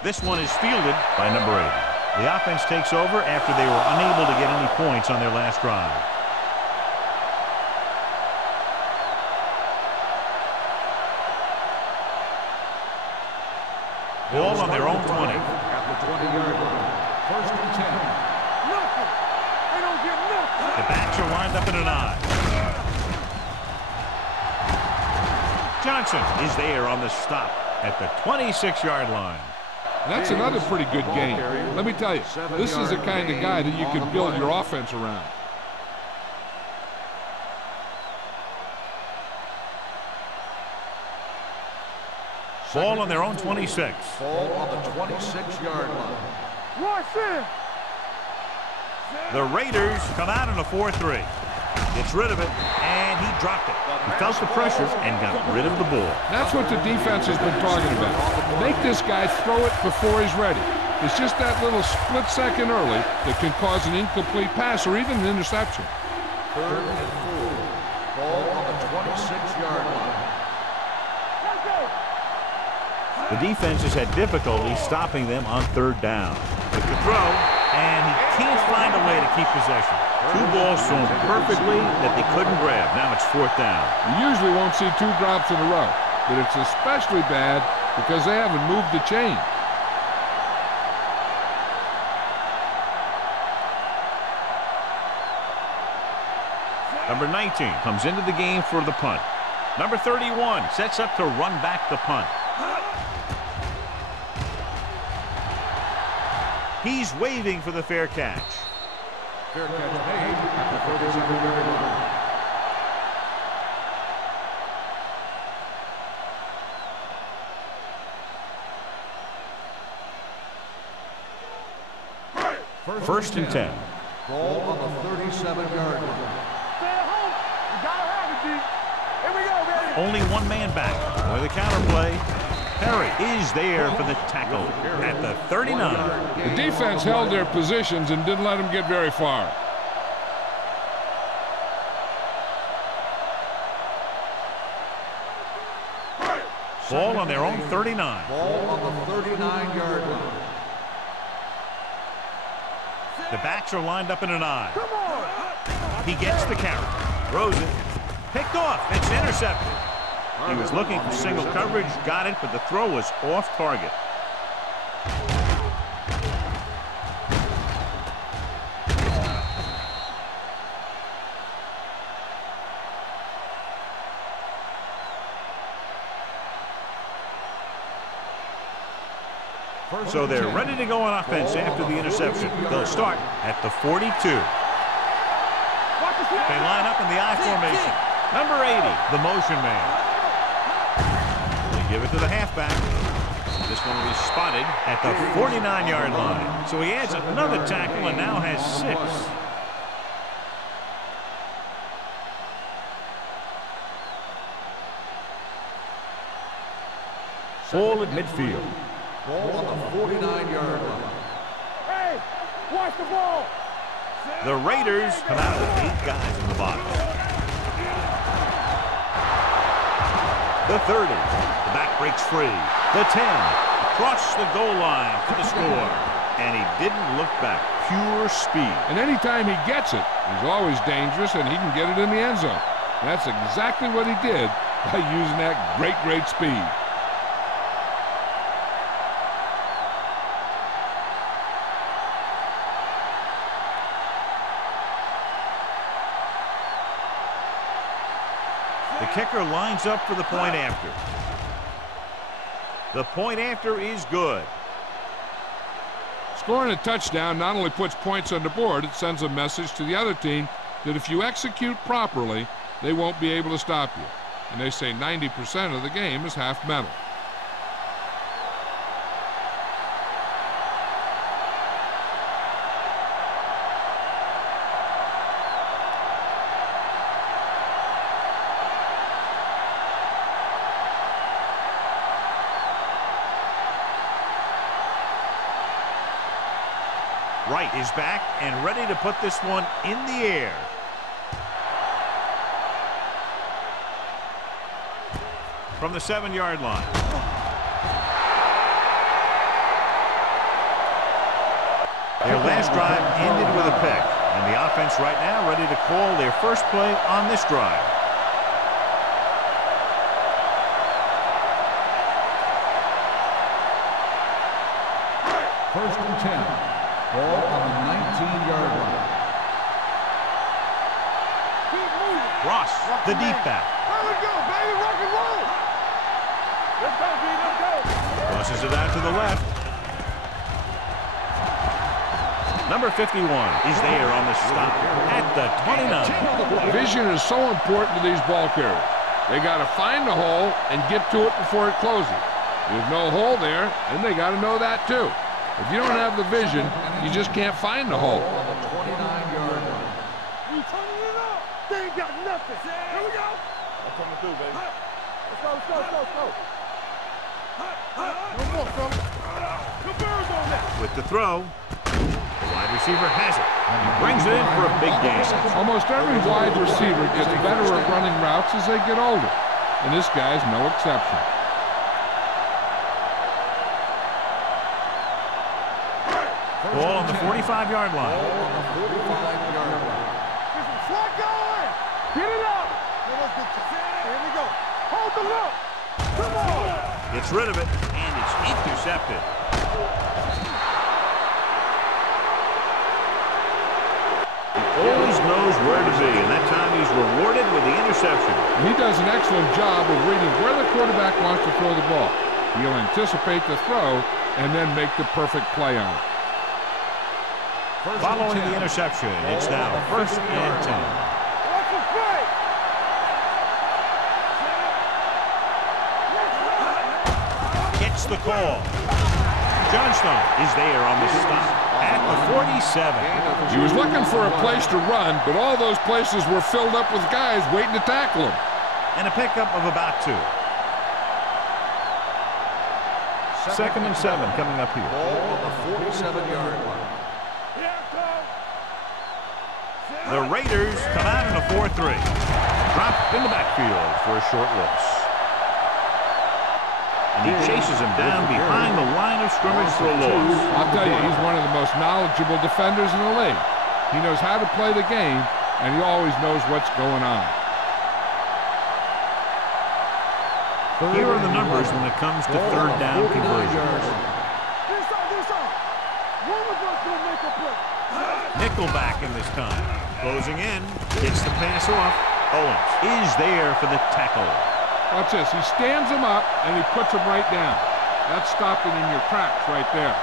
This one is fielded by number 80. The offense takes over after they were unable to get any points on their last drive. Ball on their own 20. At the 20-yard line. First and 10. Nothing. They don't get nothing. The backs are lined up in an eye. Johnson is there on the stop at the 26-yard line. That's another pretty good game. Let me tell you, this is the kind of guy that you can build your offense around. Ball on their own 26. Ball on the 26-yard line. Rush in. The Raiders come out in a 4-3. Gets rid of it, and he dropped it. He felt the pressure and got rid of the ball. That's what the defense has been talking about. Make this guy throw it before he's ready. It's just that little split second early that can cause an incomplete pass or even an interception. Third and 4. Ball on the 26-yard line. Let's go. The defense has had difficulty stopping them on third down. With the throw, and he can't find a way to keep possession. Two balls thrown perfectly that they couldn't grab. Now it's fourth down. You usually won't see two drops in a row, but it's especially bad because they haven't moved the chain. Number 19 comes into the game for the punt. Number 31 sets up to run back the punt. He's waving for the fair catch. Fair catch made at the 37-yard line. First and 10. Ball on the 37-yard line. Stay at home. You gotta have it, D. Here we go, baby. Only one man back. With the counter play, Perry is there for the tackle at the 39. The defense held their positions and didn't let them get very far. Ball on their own 39. Ball on the 39-yard line. The backs are lined up in an eye. Come on. He gets the carry. Throws it. Picked off. It's intercepted. He was looking for single coverage. Got it, but the throw was off target. So they're ready to go on offense after the interception. They'll start at the 42. They line up in the I formation. Number 80, the motion man. They give it to the halfback. This one will be spotted at the 49-yard line. So he adds another tackle and now has 6. Ball at midfield. Ball on the 49-yard line. Hey, watch the ball. The Raiders come out with 8 guys in the box. The 30. The back breaks free. The 10. Across the goal line for the score. And he didn't look back. Pure speed. And anytime he gets it, he's always dangerous, and he can get it in the end zone. That's exactly what he did by using that great speed. The kicker lines up for the point after. The point after is good. Scoring a touchdown not only puts points on the board, it sends a message to the other team that if you execute properly, they won't be able to stop you. And they say 90% of the game is half mental. Wright is back and ready to put this one in the air. From the 7-yard line. Their last drive ended with a pick, and the offense right now ready to call their first play on this drive. First and 10. Ball on the 19-yard line. Ross, the deep back. There we go, baby. Rock and roll. Let's go, B. Let's go. Crosses it out to the left. Number 51 is there on the stop at the 29. Vision is so important to these ball carriers. They got to find the hole and get to it before it closes. There's no hole there, and they got to know that too. If you don't have the vision, you just can't find the hole. On the 29-yard line. We turning it up. They ain't got nothing. Here we go. I'm coming through, baby. Let's go, let's go, let's go, let's go. No more, fellas. The birds on that. With the throw, the wide receiver has it. And he brings it in for a big gain. Almost every wide receiver gets better at running routes as they get older, and this guy's no exception. Ball on the 45-yard line. Ball on the 45-yard line. Slot going. Get it up. Here we go. Hold the look. Come on. Gets rid of it, and it's intercepted. He always knows where to be, and that time he's rewarded with the interception. He does an excellent job of reading where the quarterback wants to throw the ball. He'll anticipate the throw and then make the perfect play on it. Following the interception, it's now first and 10. Watch the play. Gets the call. Johnstone is there on the stop at the 47. He was looking for a place to run, but all those places were filled up with guys waiting to tackle him. And a pickup of about 2. Second and 7 coming up here. Ball on the 47-yard line. The Raiders come out in a 4-3. Drop in the backfield for a short loss. And he chases him down behind the line of scrimmage for a loss. I'll tell you, he's one of the most knowledgeable defenders in the league. He knows how to play the game, and he always knows what's going on. Here are the numbers when it comes to third down conversions. This on. One of us will make a play. Nickelback in this time. Closing in. Gets the pass off. Owens is there for the tackle. Watch this. He stands him up, and he puts him right down. That's stopping in your tracks right there.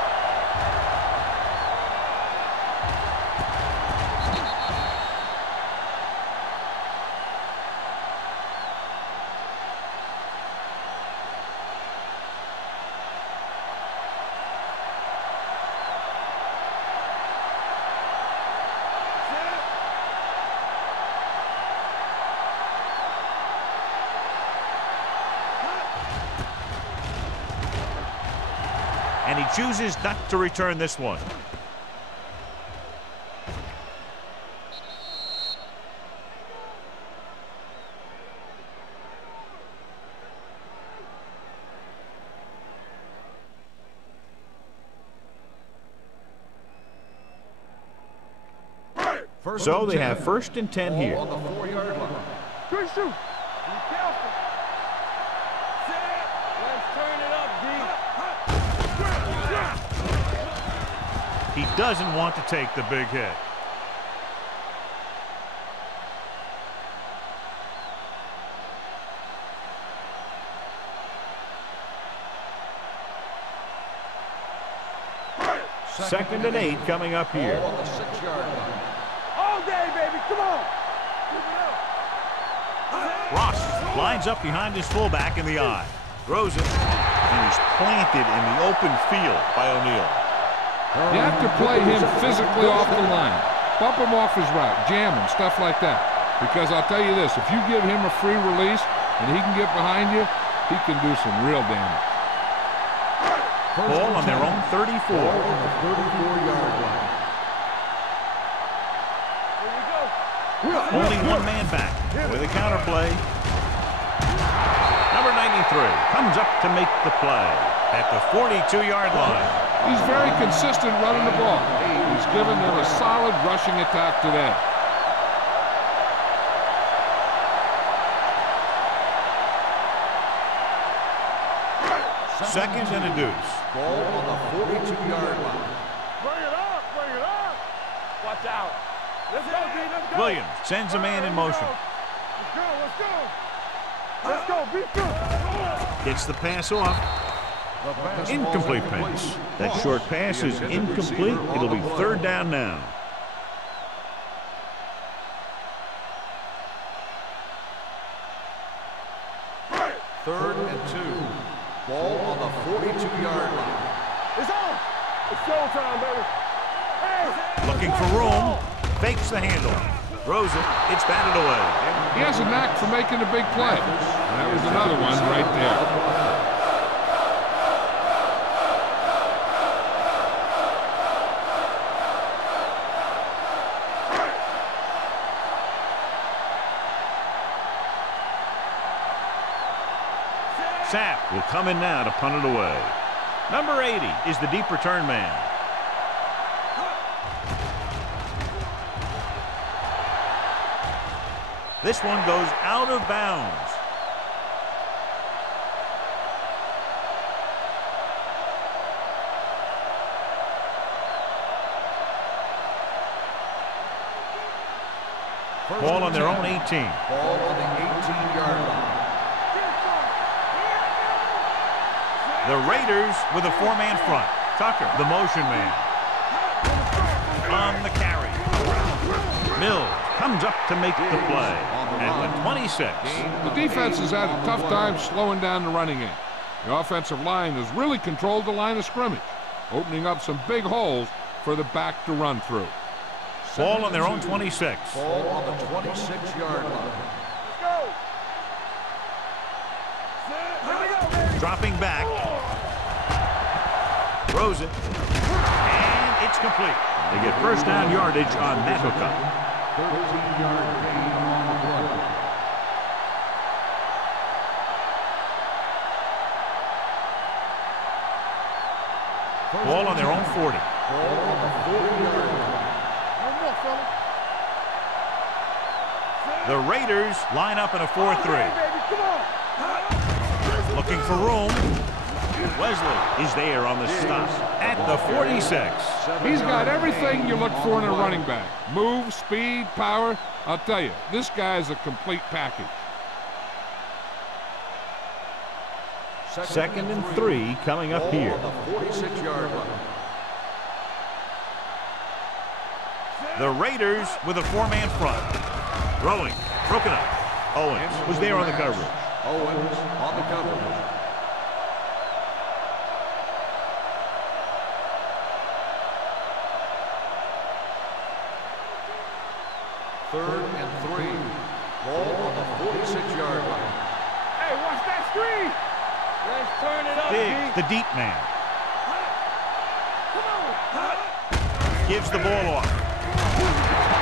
he chooses not to return this one. So they have 1st and 10 here. On the 4-yard line. Good shoot. Be careful. Let's turn it up, D. He doesn't want to take the big hit. Second and 8 coming up here. On the 6-yard line. All day, baby. Come on. Keep it up. Ross lines up behind his fullback in the I. Throws it, and he's planted in the open field by O'Neal. You have to play him physically off the line. Bump him off his route, jam him, stuff like that. Because I'll tell you this, if you give him a free release and he can get behind you, he can do some real damage. Ball on their own 34. On the 34-yard line. Here we go. Only one man back with a counter play. Number 93 comes up to make the play at the 42-yard line. He's very consistent running the ball. He's given them a solid rushing attack today. Second and a deuce. Ball on the 42-yard line. Bring it up. Bring it up. Watch out. Let's go, D. Let's go. Williams sends a man in motion. Let's go. Let's go. Let's go. Be good. Gets the pass off. The pass Incomplete ball's pass. incomplete. That short pass is The intended incomplete. receiver on It'll the be play. 3rd down now. Third and 2. Ball on the 42-yard line. It's on. It's showtime, baby. Hey. Looking for room. Fakes the handle. Throws it. It's batted away. He has a knack for making a big play. And that was another one right there. Sapp will come in now to punt it away. Number 80 is the deep return man. This one goes out of bounds. Ball on their own 18. Ball on the 18-yard line. The Raiders with a 4-man front. Tucker, the motion man. On the carry. Mills comes up to make the play at the 26. The defense has had a tough time slowing down the running game. The offensive line has really controlled the line of scrimmage, opening up some big holes for the back to run through. Ball on their own 26. Ball on the 26-yard line. Dropping back. Throws it. And it's complete. They get 1st down yardage on that hookup. 13-yard gain on the play. Ball on their own 40. Ball on the 40-yard line. One more, fella. The Raiders line up in a 4-3. Baby, come on. Looking for room. Wesley is there on the stop at the 46. He's got everything you look for in a running back. Move, speed, power. I'll tell you, this guy is a complete package. Second and 3 coming up here. Ball on the 46-yard line. The Raiders with a 4-man front. Throwing. Broken up. Owens was there on the coverage. Owens on the coverage. Third and 3. Ball on the 46-yard line. Hey, watch that screen. Let's turn it up, Diggs, D. the deep man. Gives the ball off.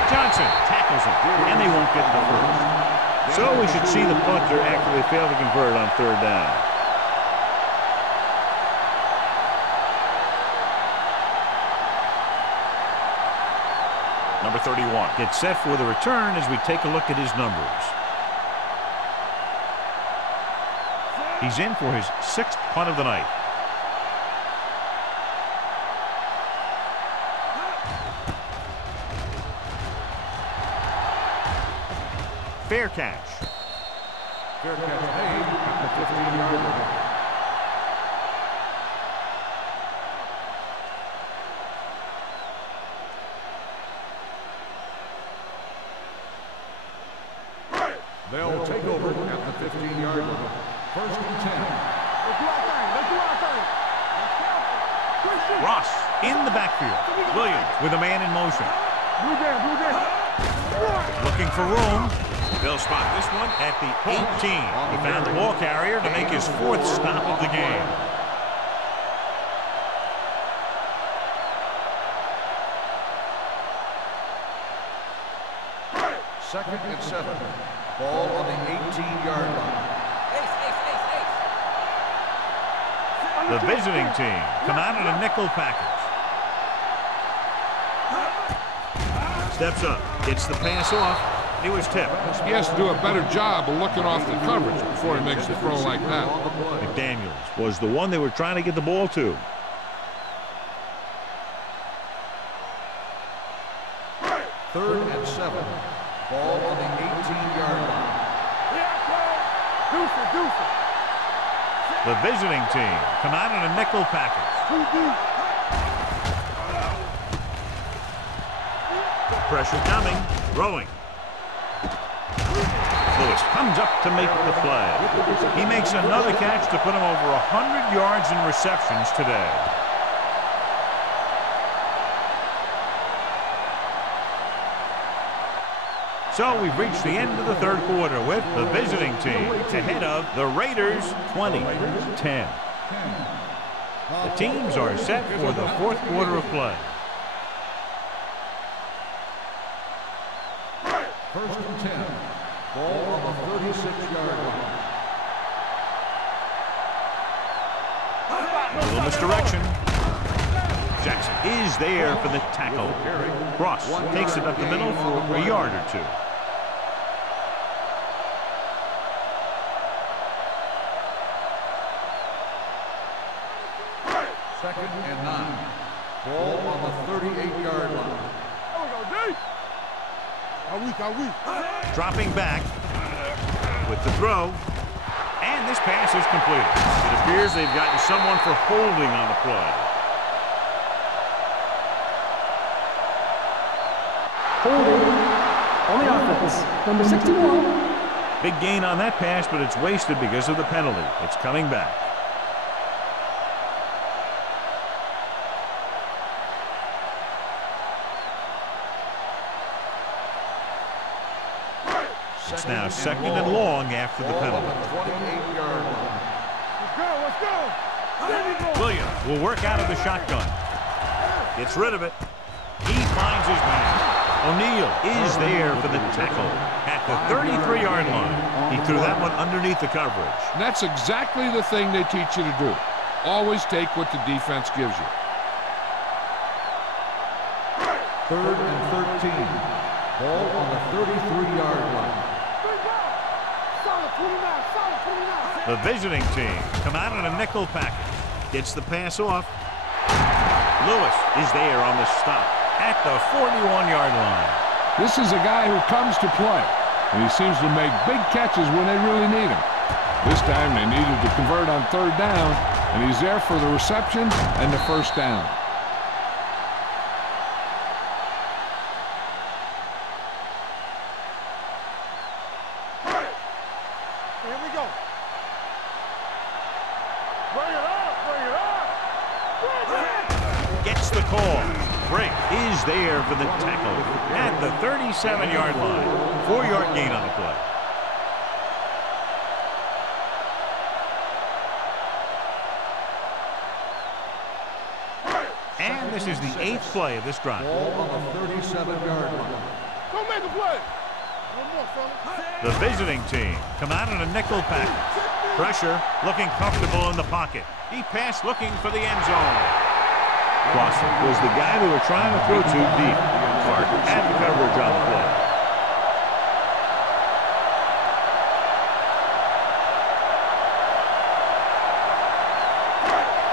Johnson tackles him, and they won't get the first. So we should see the punter after they fail to convert on third down. Number 31 gets set for the return as we take a look at his numbers. He's in for his 6th punt of the night. Fair catch. Fair catch made at the 15-yard line. They'll take over at the 15-yard line. 1st and 10. Let's do our thing. Let's do our thing. Ross in the backfield. Williams with a man in motion. Blue down, blue down. Looking for room. They'll spot this one at the 18. He found the ball carrier to make his 4th stop of the game. Second and 7. Ball on the 18-yard line. The visiting team come out in a nickel package. Steps up, gets the pass off. He was tipped. He has to do a better job of looking off the coverage before he makes the throw like that. McDaniels was the one they were trying to get the ball to. Third and 7. Ball on the 18-yard line. The visiting team come out in a nickel package. Pressure coming, throwing. Lewis comes up to make the play. He makes another catch to put him over 100 yards in receptions today. So we've reached the end of the 3rd quarter with the visiting team ahead of the Raiders 20-10. The teams are set for the 4th quarter of play. 1st and 10. Ball on the 36-yard line. A little misdirection. Jackson is there for the tackle. Cross takes it up the middle for a yard or 2. Second and 9. Ball on the 38-yard line. Dropping back with the throw. And this pass is completed. It appears they've gotten someone for holding on the play. Holding on the offense. Number 61. Big gain on that pass, but it's wasted because of the penalty. It's coming back. It's now 2nd and long after the penalty. 28-yard line. Let's go. Williams will work out of the shotgun. Gets rid of it. He finds his man. O'Neal is there for the tackle at the 33-yard line. He threw that one underneath the coverage. And that's exactly the thing they teach you to do. Always take what the defense gives you. 3rd and 13. Ball on the 33-yard line. The visiting team come out in a nickel package. Gets the pass off. Lewis is there on the stop at the 41-yard line. This is a guy who comes to play, and he seems to make big catches when they really need him. This time they needed to convert on 3rd down, and he's there for the reception and the 1st down. Here we go. Bring it up, bring it up. Gets the call. Brink is there for the tackle at the 37-yard line. 4-yard gain on the play. And the This is the 8th play of this drive. Ball on the 37-yard line. Go make a play. One more, fella. The visiting team come out in a nickel package. Pressure, looking comfortable in the pocket. Deep pass looking for the end zone. Clausen was the guy they were trying to throw to deep. Clark had the coverage on the play.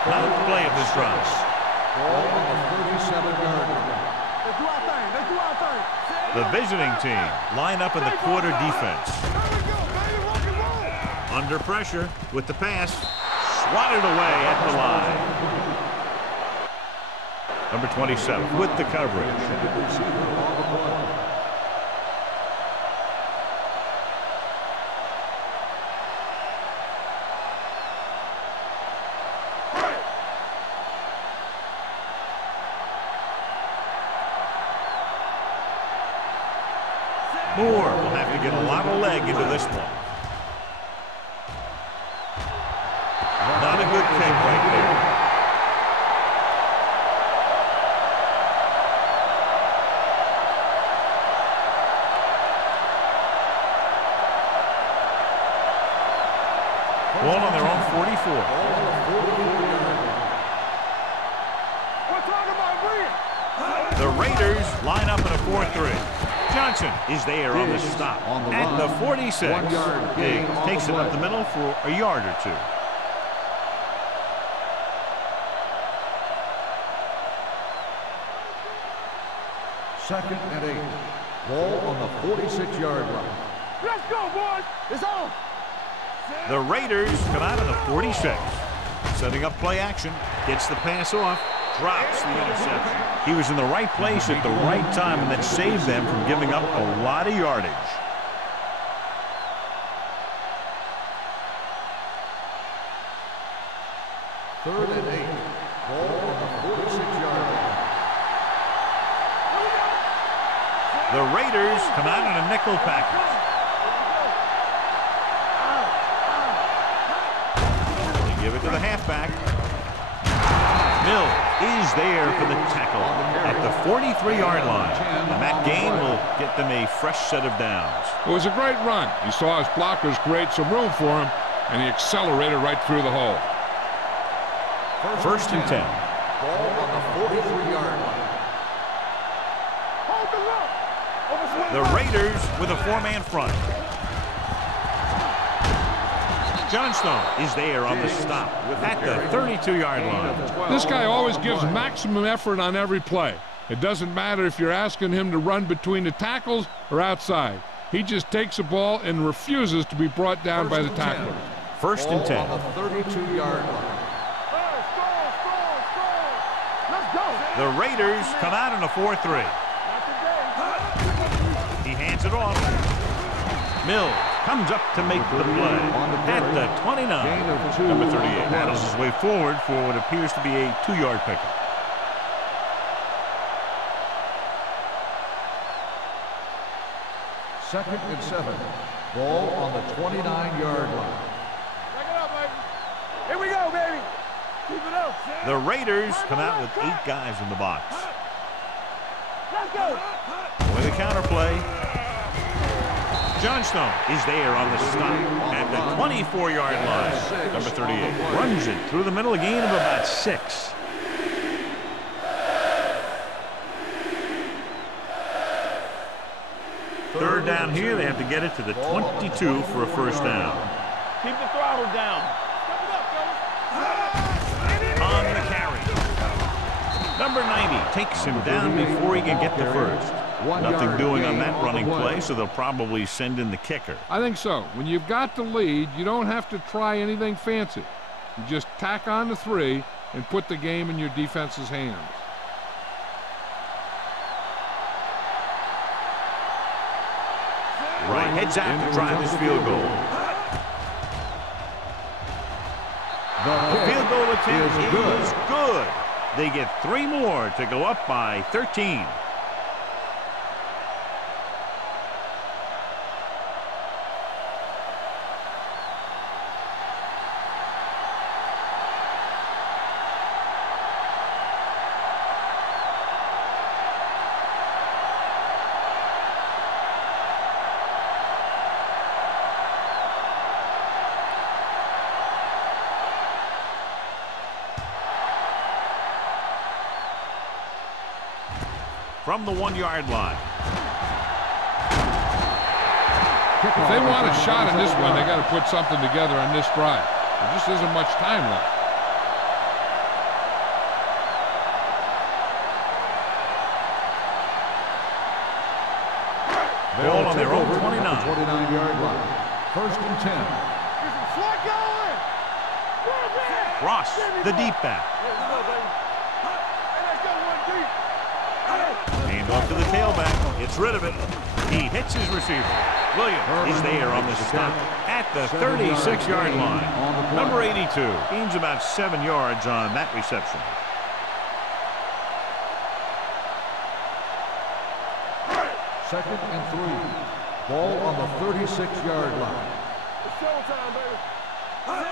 Ninth play of this drive. Ball on the 37-yard line. Let's do our thing. Let's do our thing. The visiting team line up in the quarter defense. There we go, baby. Rock and roll. Under pressure with the pass. Swatted away at the line. Number 27 with the coverage. Moore will have to get a lot of leg into this one. Not a good kick right there. Ball on their own 44. We're talking about Green. The Raiders line up in a 4-3. Johnson is there on the stop at the 46. 1 yard gain on Takes the it up play. the middle for a yard or two. Second and 8. Ball on the 46-yard line. Let's go, boys. It's on. The Raiders come out of the 46. Setting up play action. Gets the pass off. Drops the interception. He was in the right place at the right time, and that saved them from giving up a lot of yardage. Third and 8. Ball on the 46-yard line. The Raiders come out in a nickel package. They give it to the halfback. Mills is there for the tackle at the 43-yard line. And that gain will get them a fresh set of downs. It was a great run. He saw his blockers create some room for him, and he accelerated right through the hole. First and 10. Ball on the 43-yard line. Hold the look. The Raiders with a 4-man front. Johnstone is there on the stop at the 32-yard line. This guy always gives maximum effort on every play. It doesn't matter if you're asking him to run between the tackles or outside. He just takes the ball and refuses to be brought down by the tackler. First and 10. Ball on the 32-yard line. Let's go. The Raiders come out in a 4-3. He hands it off. Mills comes up to make the play at the 29. Number 38 battles his way forward for what appears to be a 2-yard pickup. Second and 7. Ball on the 29-yard line. Back it up, baby. Here we go, baby. Keep it up. The Raiders come out with 8 guys in the box. Let's go. With a counter play. Johnstone is there on the stop at the 24-yard line. Number 38 runs it through the middle, a gain of about 6. Third down here, they have to get it to the 22 for a first down. Keep the throttle down. On the carry. Number 90 takes him down before he can get the first. Nothing doing on that running play, so they'll probably send in the kicker. I think so. When you've got the lead, you don't have to try anything fancy. You just tack on the 3 and put the game in your defense's hands. Right, heads out to try this field goal. The field goal attempt is good. They get 3 more to go up by 13. from the 1-yard line. If they want a shot in this one, they got to put something together on this drive. There just isn't much time left. Ball on their own 29-yard line. First and 10. Ross, the deep back. Hand off to the tailback. Gets rid of it. He hits his receiver. Williams is there on the stop at the 36-yard line. Number 82 gains about 7 yards on that reception. Second and 3. Ball on the 36-yard line.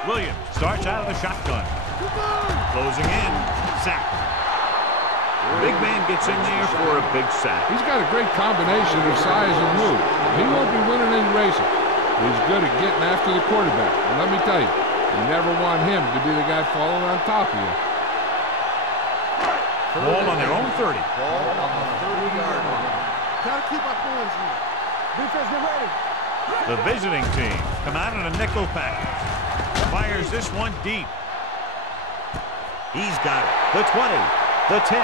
Williams starts out of the shotgun. Closing in. Sack. Big man gets in there for a big sack. He's got a great combination of size and move. He won't be winning any races. He's good at getting after the quarterback. And let me tell you, you never want him to be the guy falling on top of you. Ball on their own 30. Ball on the 30-yard line. Gotta keep my points in. Defense, get ready. The visiting team come out in a nickel package. Fires this one deep. He's got it. The 20. The 10.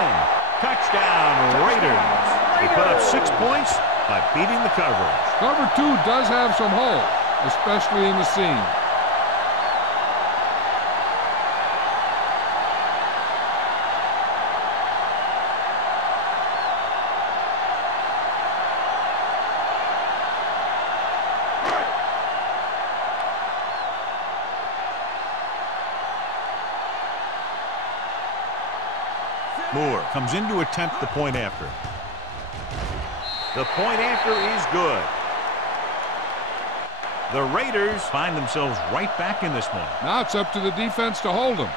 Touchdown, Raiders. They put up 6 points by beating the coverage. Cover 2 does have some hole, especially in the seam. Moore comes in to attempt the point after. The point after is good. The Raiders find themselves right back in this one. Now it's up to the defense to hold them.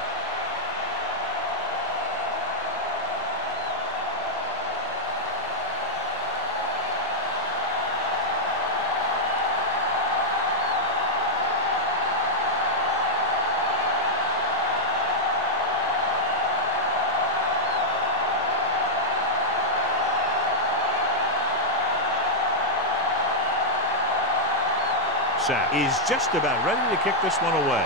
Is just about ready to kick this one away.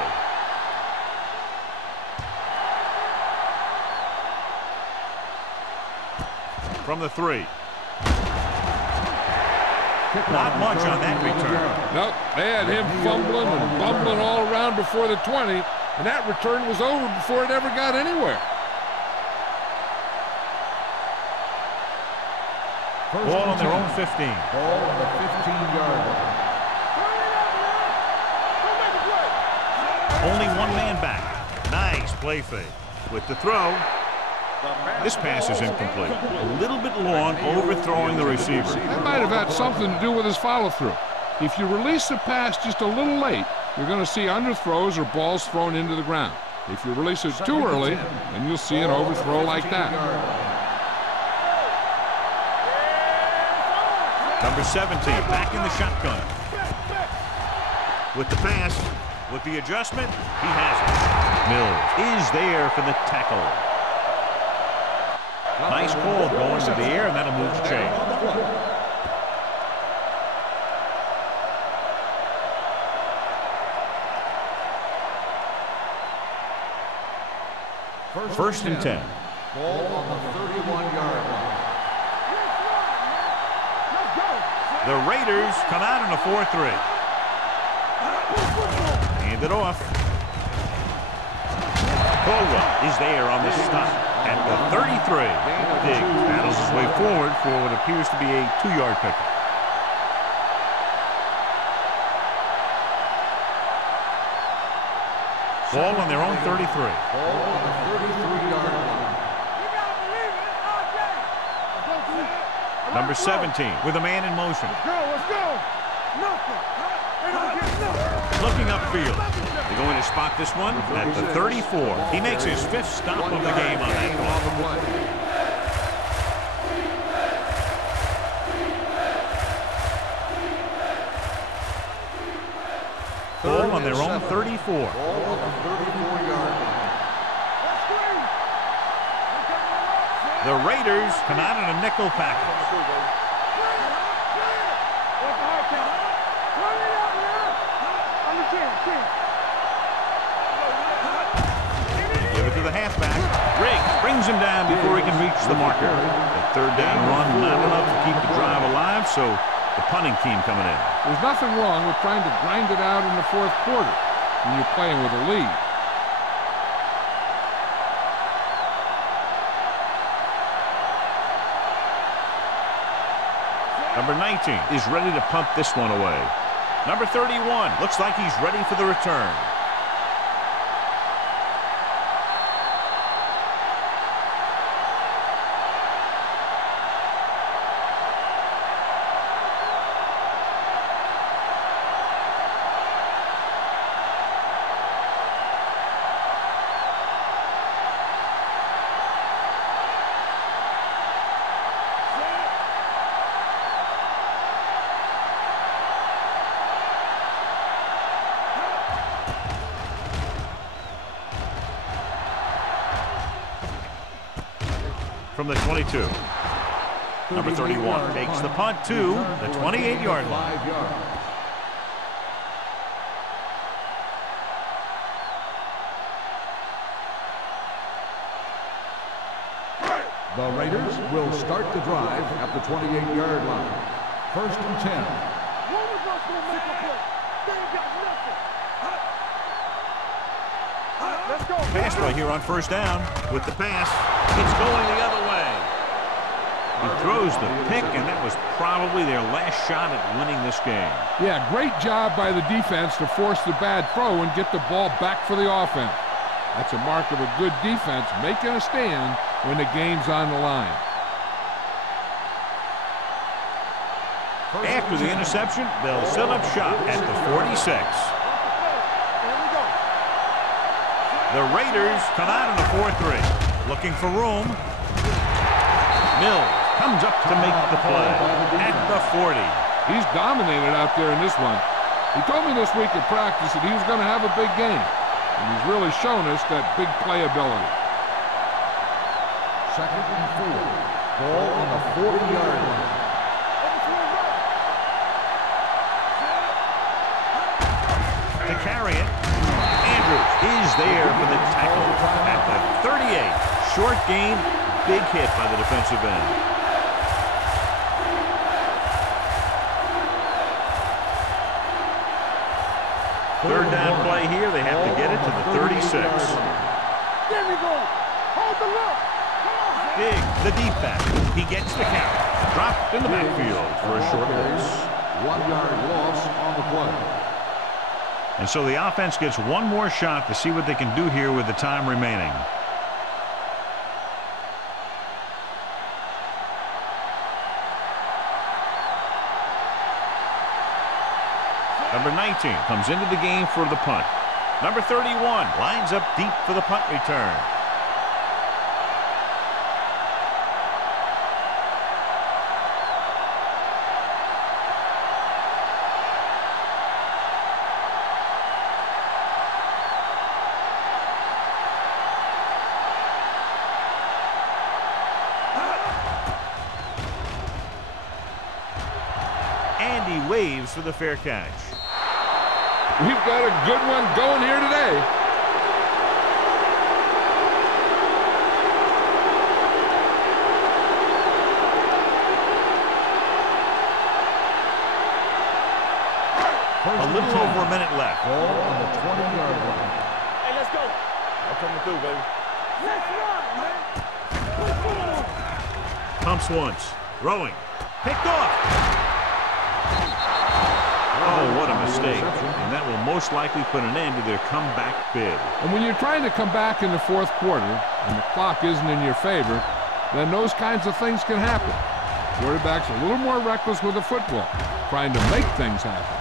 From the 3. Not much on that return. Nope, they had him fumbling and bumbling all around before the 20, and that return was over before it ever got anywhere. Ball on their own 15. Ball on the 15-yard line. Only one man back. Nice play fake. With the throw, this pass is incomplete. A little bit long, overthrowing the receiver. That might have had something to do with his follow-through. If you release the pass just a little late, you're going to see underthrows or balls thrown into the ground. If you release it too early, then you'll see an overthrow like that. Number 17 back in the shotgun. With the pass. With the adjustment, he has it. Mills is there for the tackle. Nice ball going to the air, and that'll move the chain. First and 10. Ball on the 31-yard line. The Raiders come out in a 4-3. Hand it off. Caldwell is there on the stop at the 33. Diggs battles his way forward for what appears to be a 2-yard pickup. Ball on their own 33. Ball on the 33-yard line. Number 17 with a man in motion. Let's go. Nothing. Looking upfield. They're going to spot this one at the 34. He makes his 5th stop of the game on that play. Ball on their own 34. Ball on the 34-yard line. The Raiders come out in a nickel package. Give it to the halfback. Riggs brings him down before he can reach the marker. The third down run, not enough to keep the drive alive, so the punting team coming in. There's nothing wrong with trying to grind it out in the fourth quarter when you're playing with a lead. Number 19 is ready to punt this one away. Number 31 looks like he's ready for the return. From the 22. Number 31 takes the punt to the 28-yard line. The Raiders will start the drive at the 28-yard line. 1st and 10. One of us will make a play. They ain't got nothing. Let's go. Pass play here on first down with the pass. It's going the other way. He throws the pick, and that was probably their last shot at winning this game. Yeah, great job by the defense to force the bad throw and get the ball back for the offense. That's a mark of a good defense making a stand when the game's on the line. After the interception, they'll set up shop at the 46. The Raiders come out in a 4-3. Looking for room. Mills comes up to make the play at the 40. He's dominated out there in this one. He told me this week at practice that he was going to have a big game. And he's really shown us that big playability. 2nd and 4. Ball on the 40-yard line. To carry it, Andrews is there for the tackle at the 38. Short gain, big hit by the defensive end. Third down play here. They have to get it to the 36. There we go. Hold the look. Diggs, the deep back. He gets the count. Dropped in the backfield for a short loss. 1-yard loss on the play. And so the offense gets one more shot to see what they can do here with the time remaining. Number 19 comes into the game for the punt. Number 31 lines up deep for the punt return. Andy waves for the fair catch. We've got a good one going here today. A little over a minute left. Ball on the 20-yard line. Hey, let's go. I'm coming through, baby. Let's run, man. Pumps once. Throwing. Picked off. Oh, what a mistake. And that will most likely put an end to their comeback bid. And when you're trying to come back in the fourth quarter and the clock isn't in your favor, then those kinds of things can happen. Quarterback's a little more reckless with the football, trying to make things happen.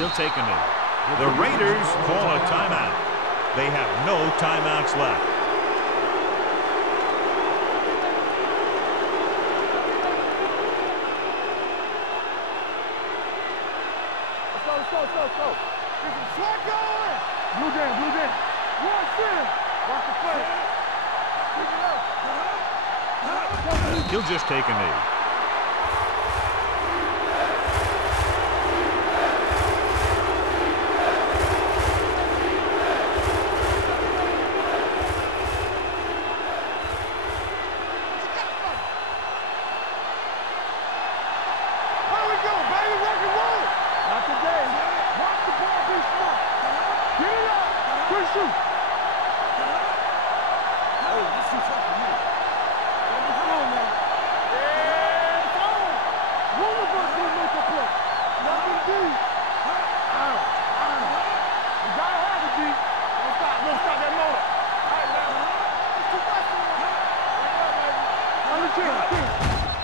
Still taking it. The Raiders call a timeout. They have no timeouts left. Let's go. Get some sweat going. Blue down. One center. Watch the play. Pick it up. He'll just take a knee.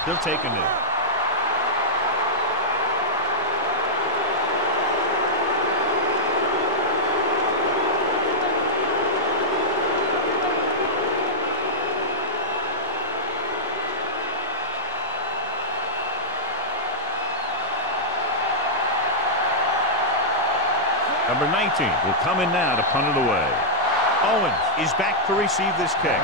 He'll take a knee. Number 19 will come in now to punt it away. Owens is back to receive this kick.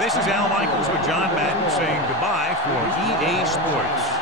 This is Al Michaels with John Madden saying goodbye for EA Sports.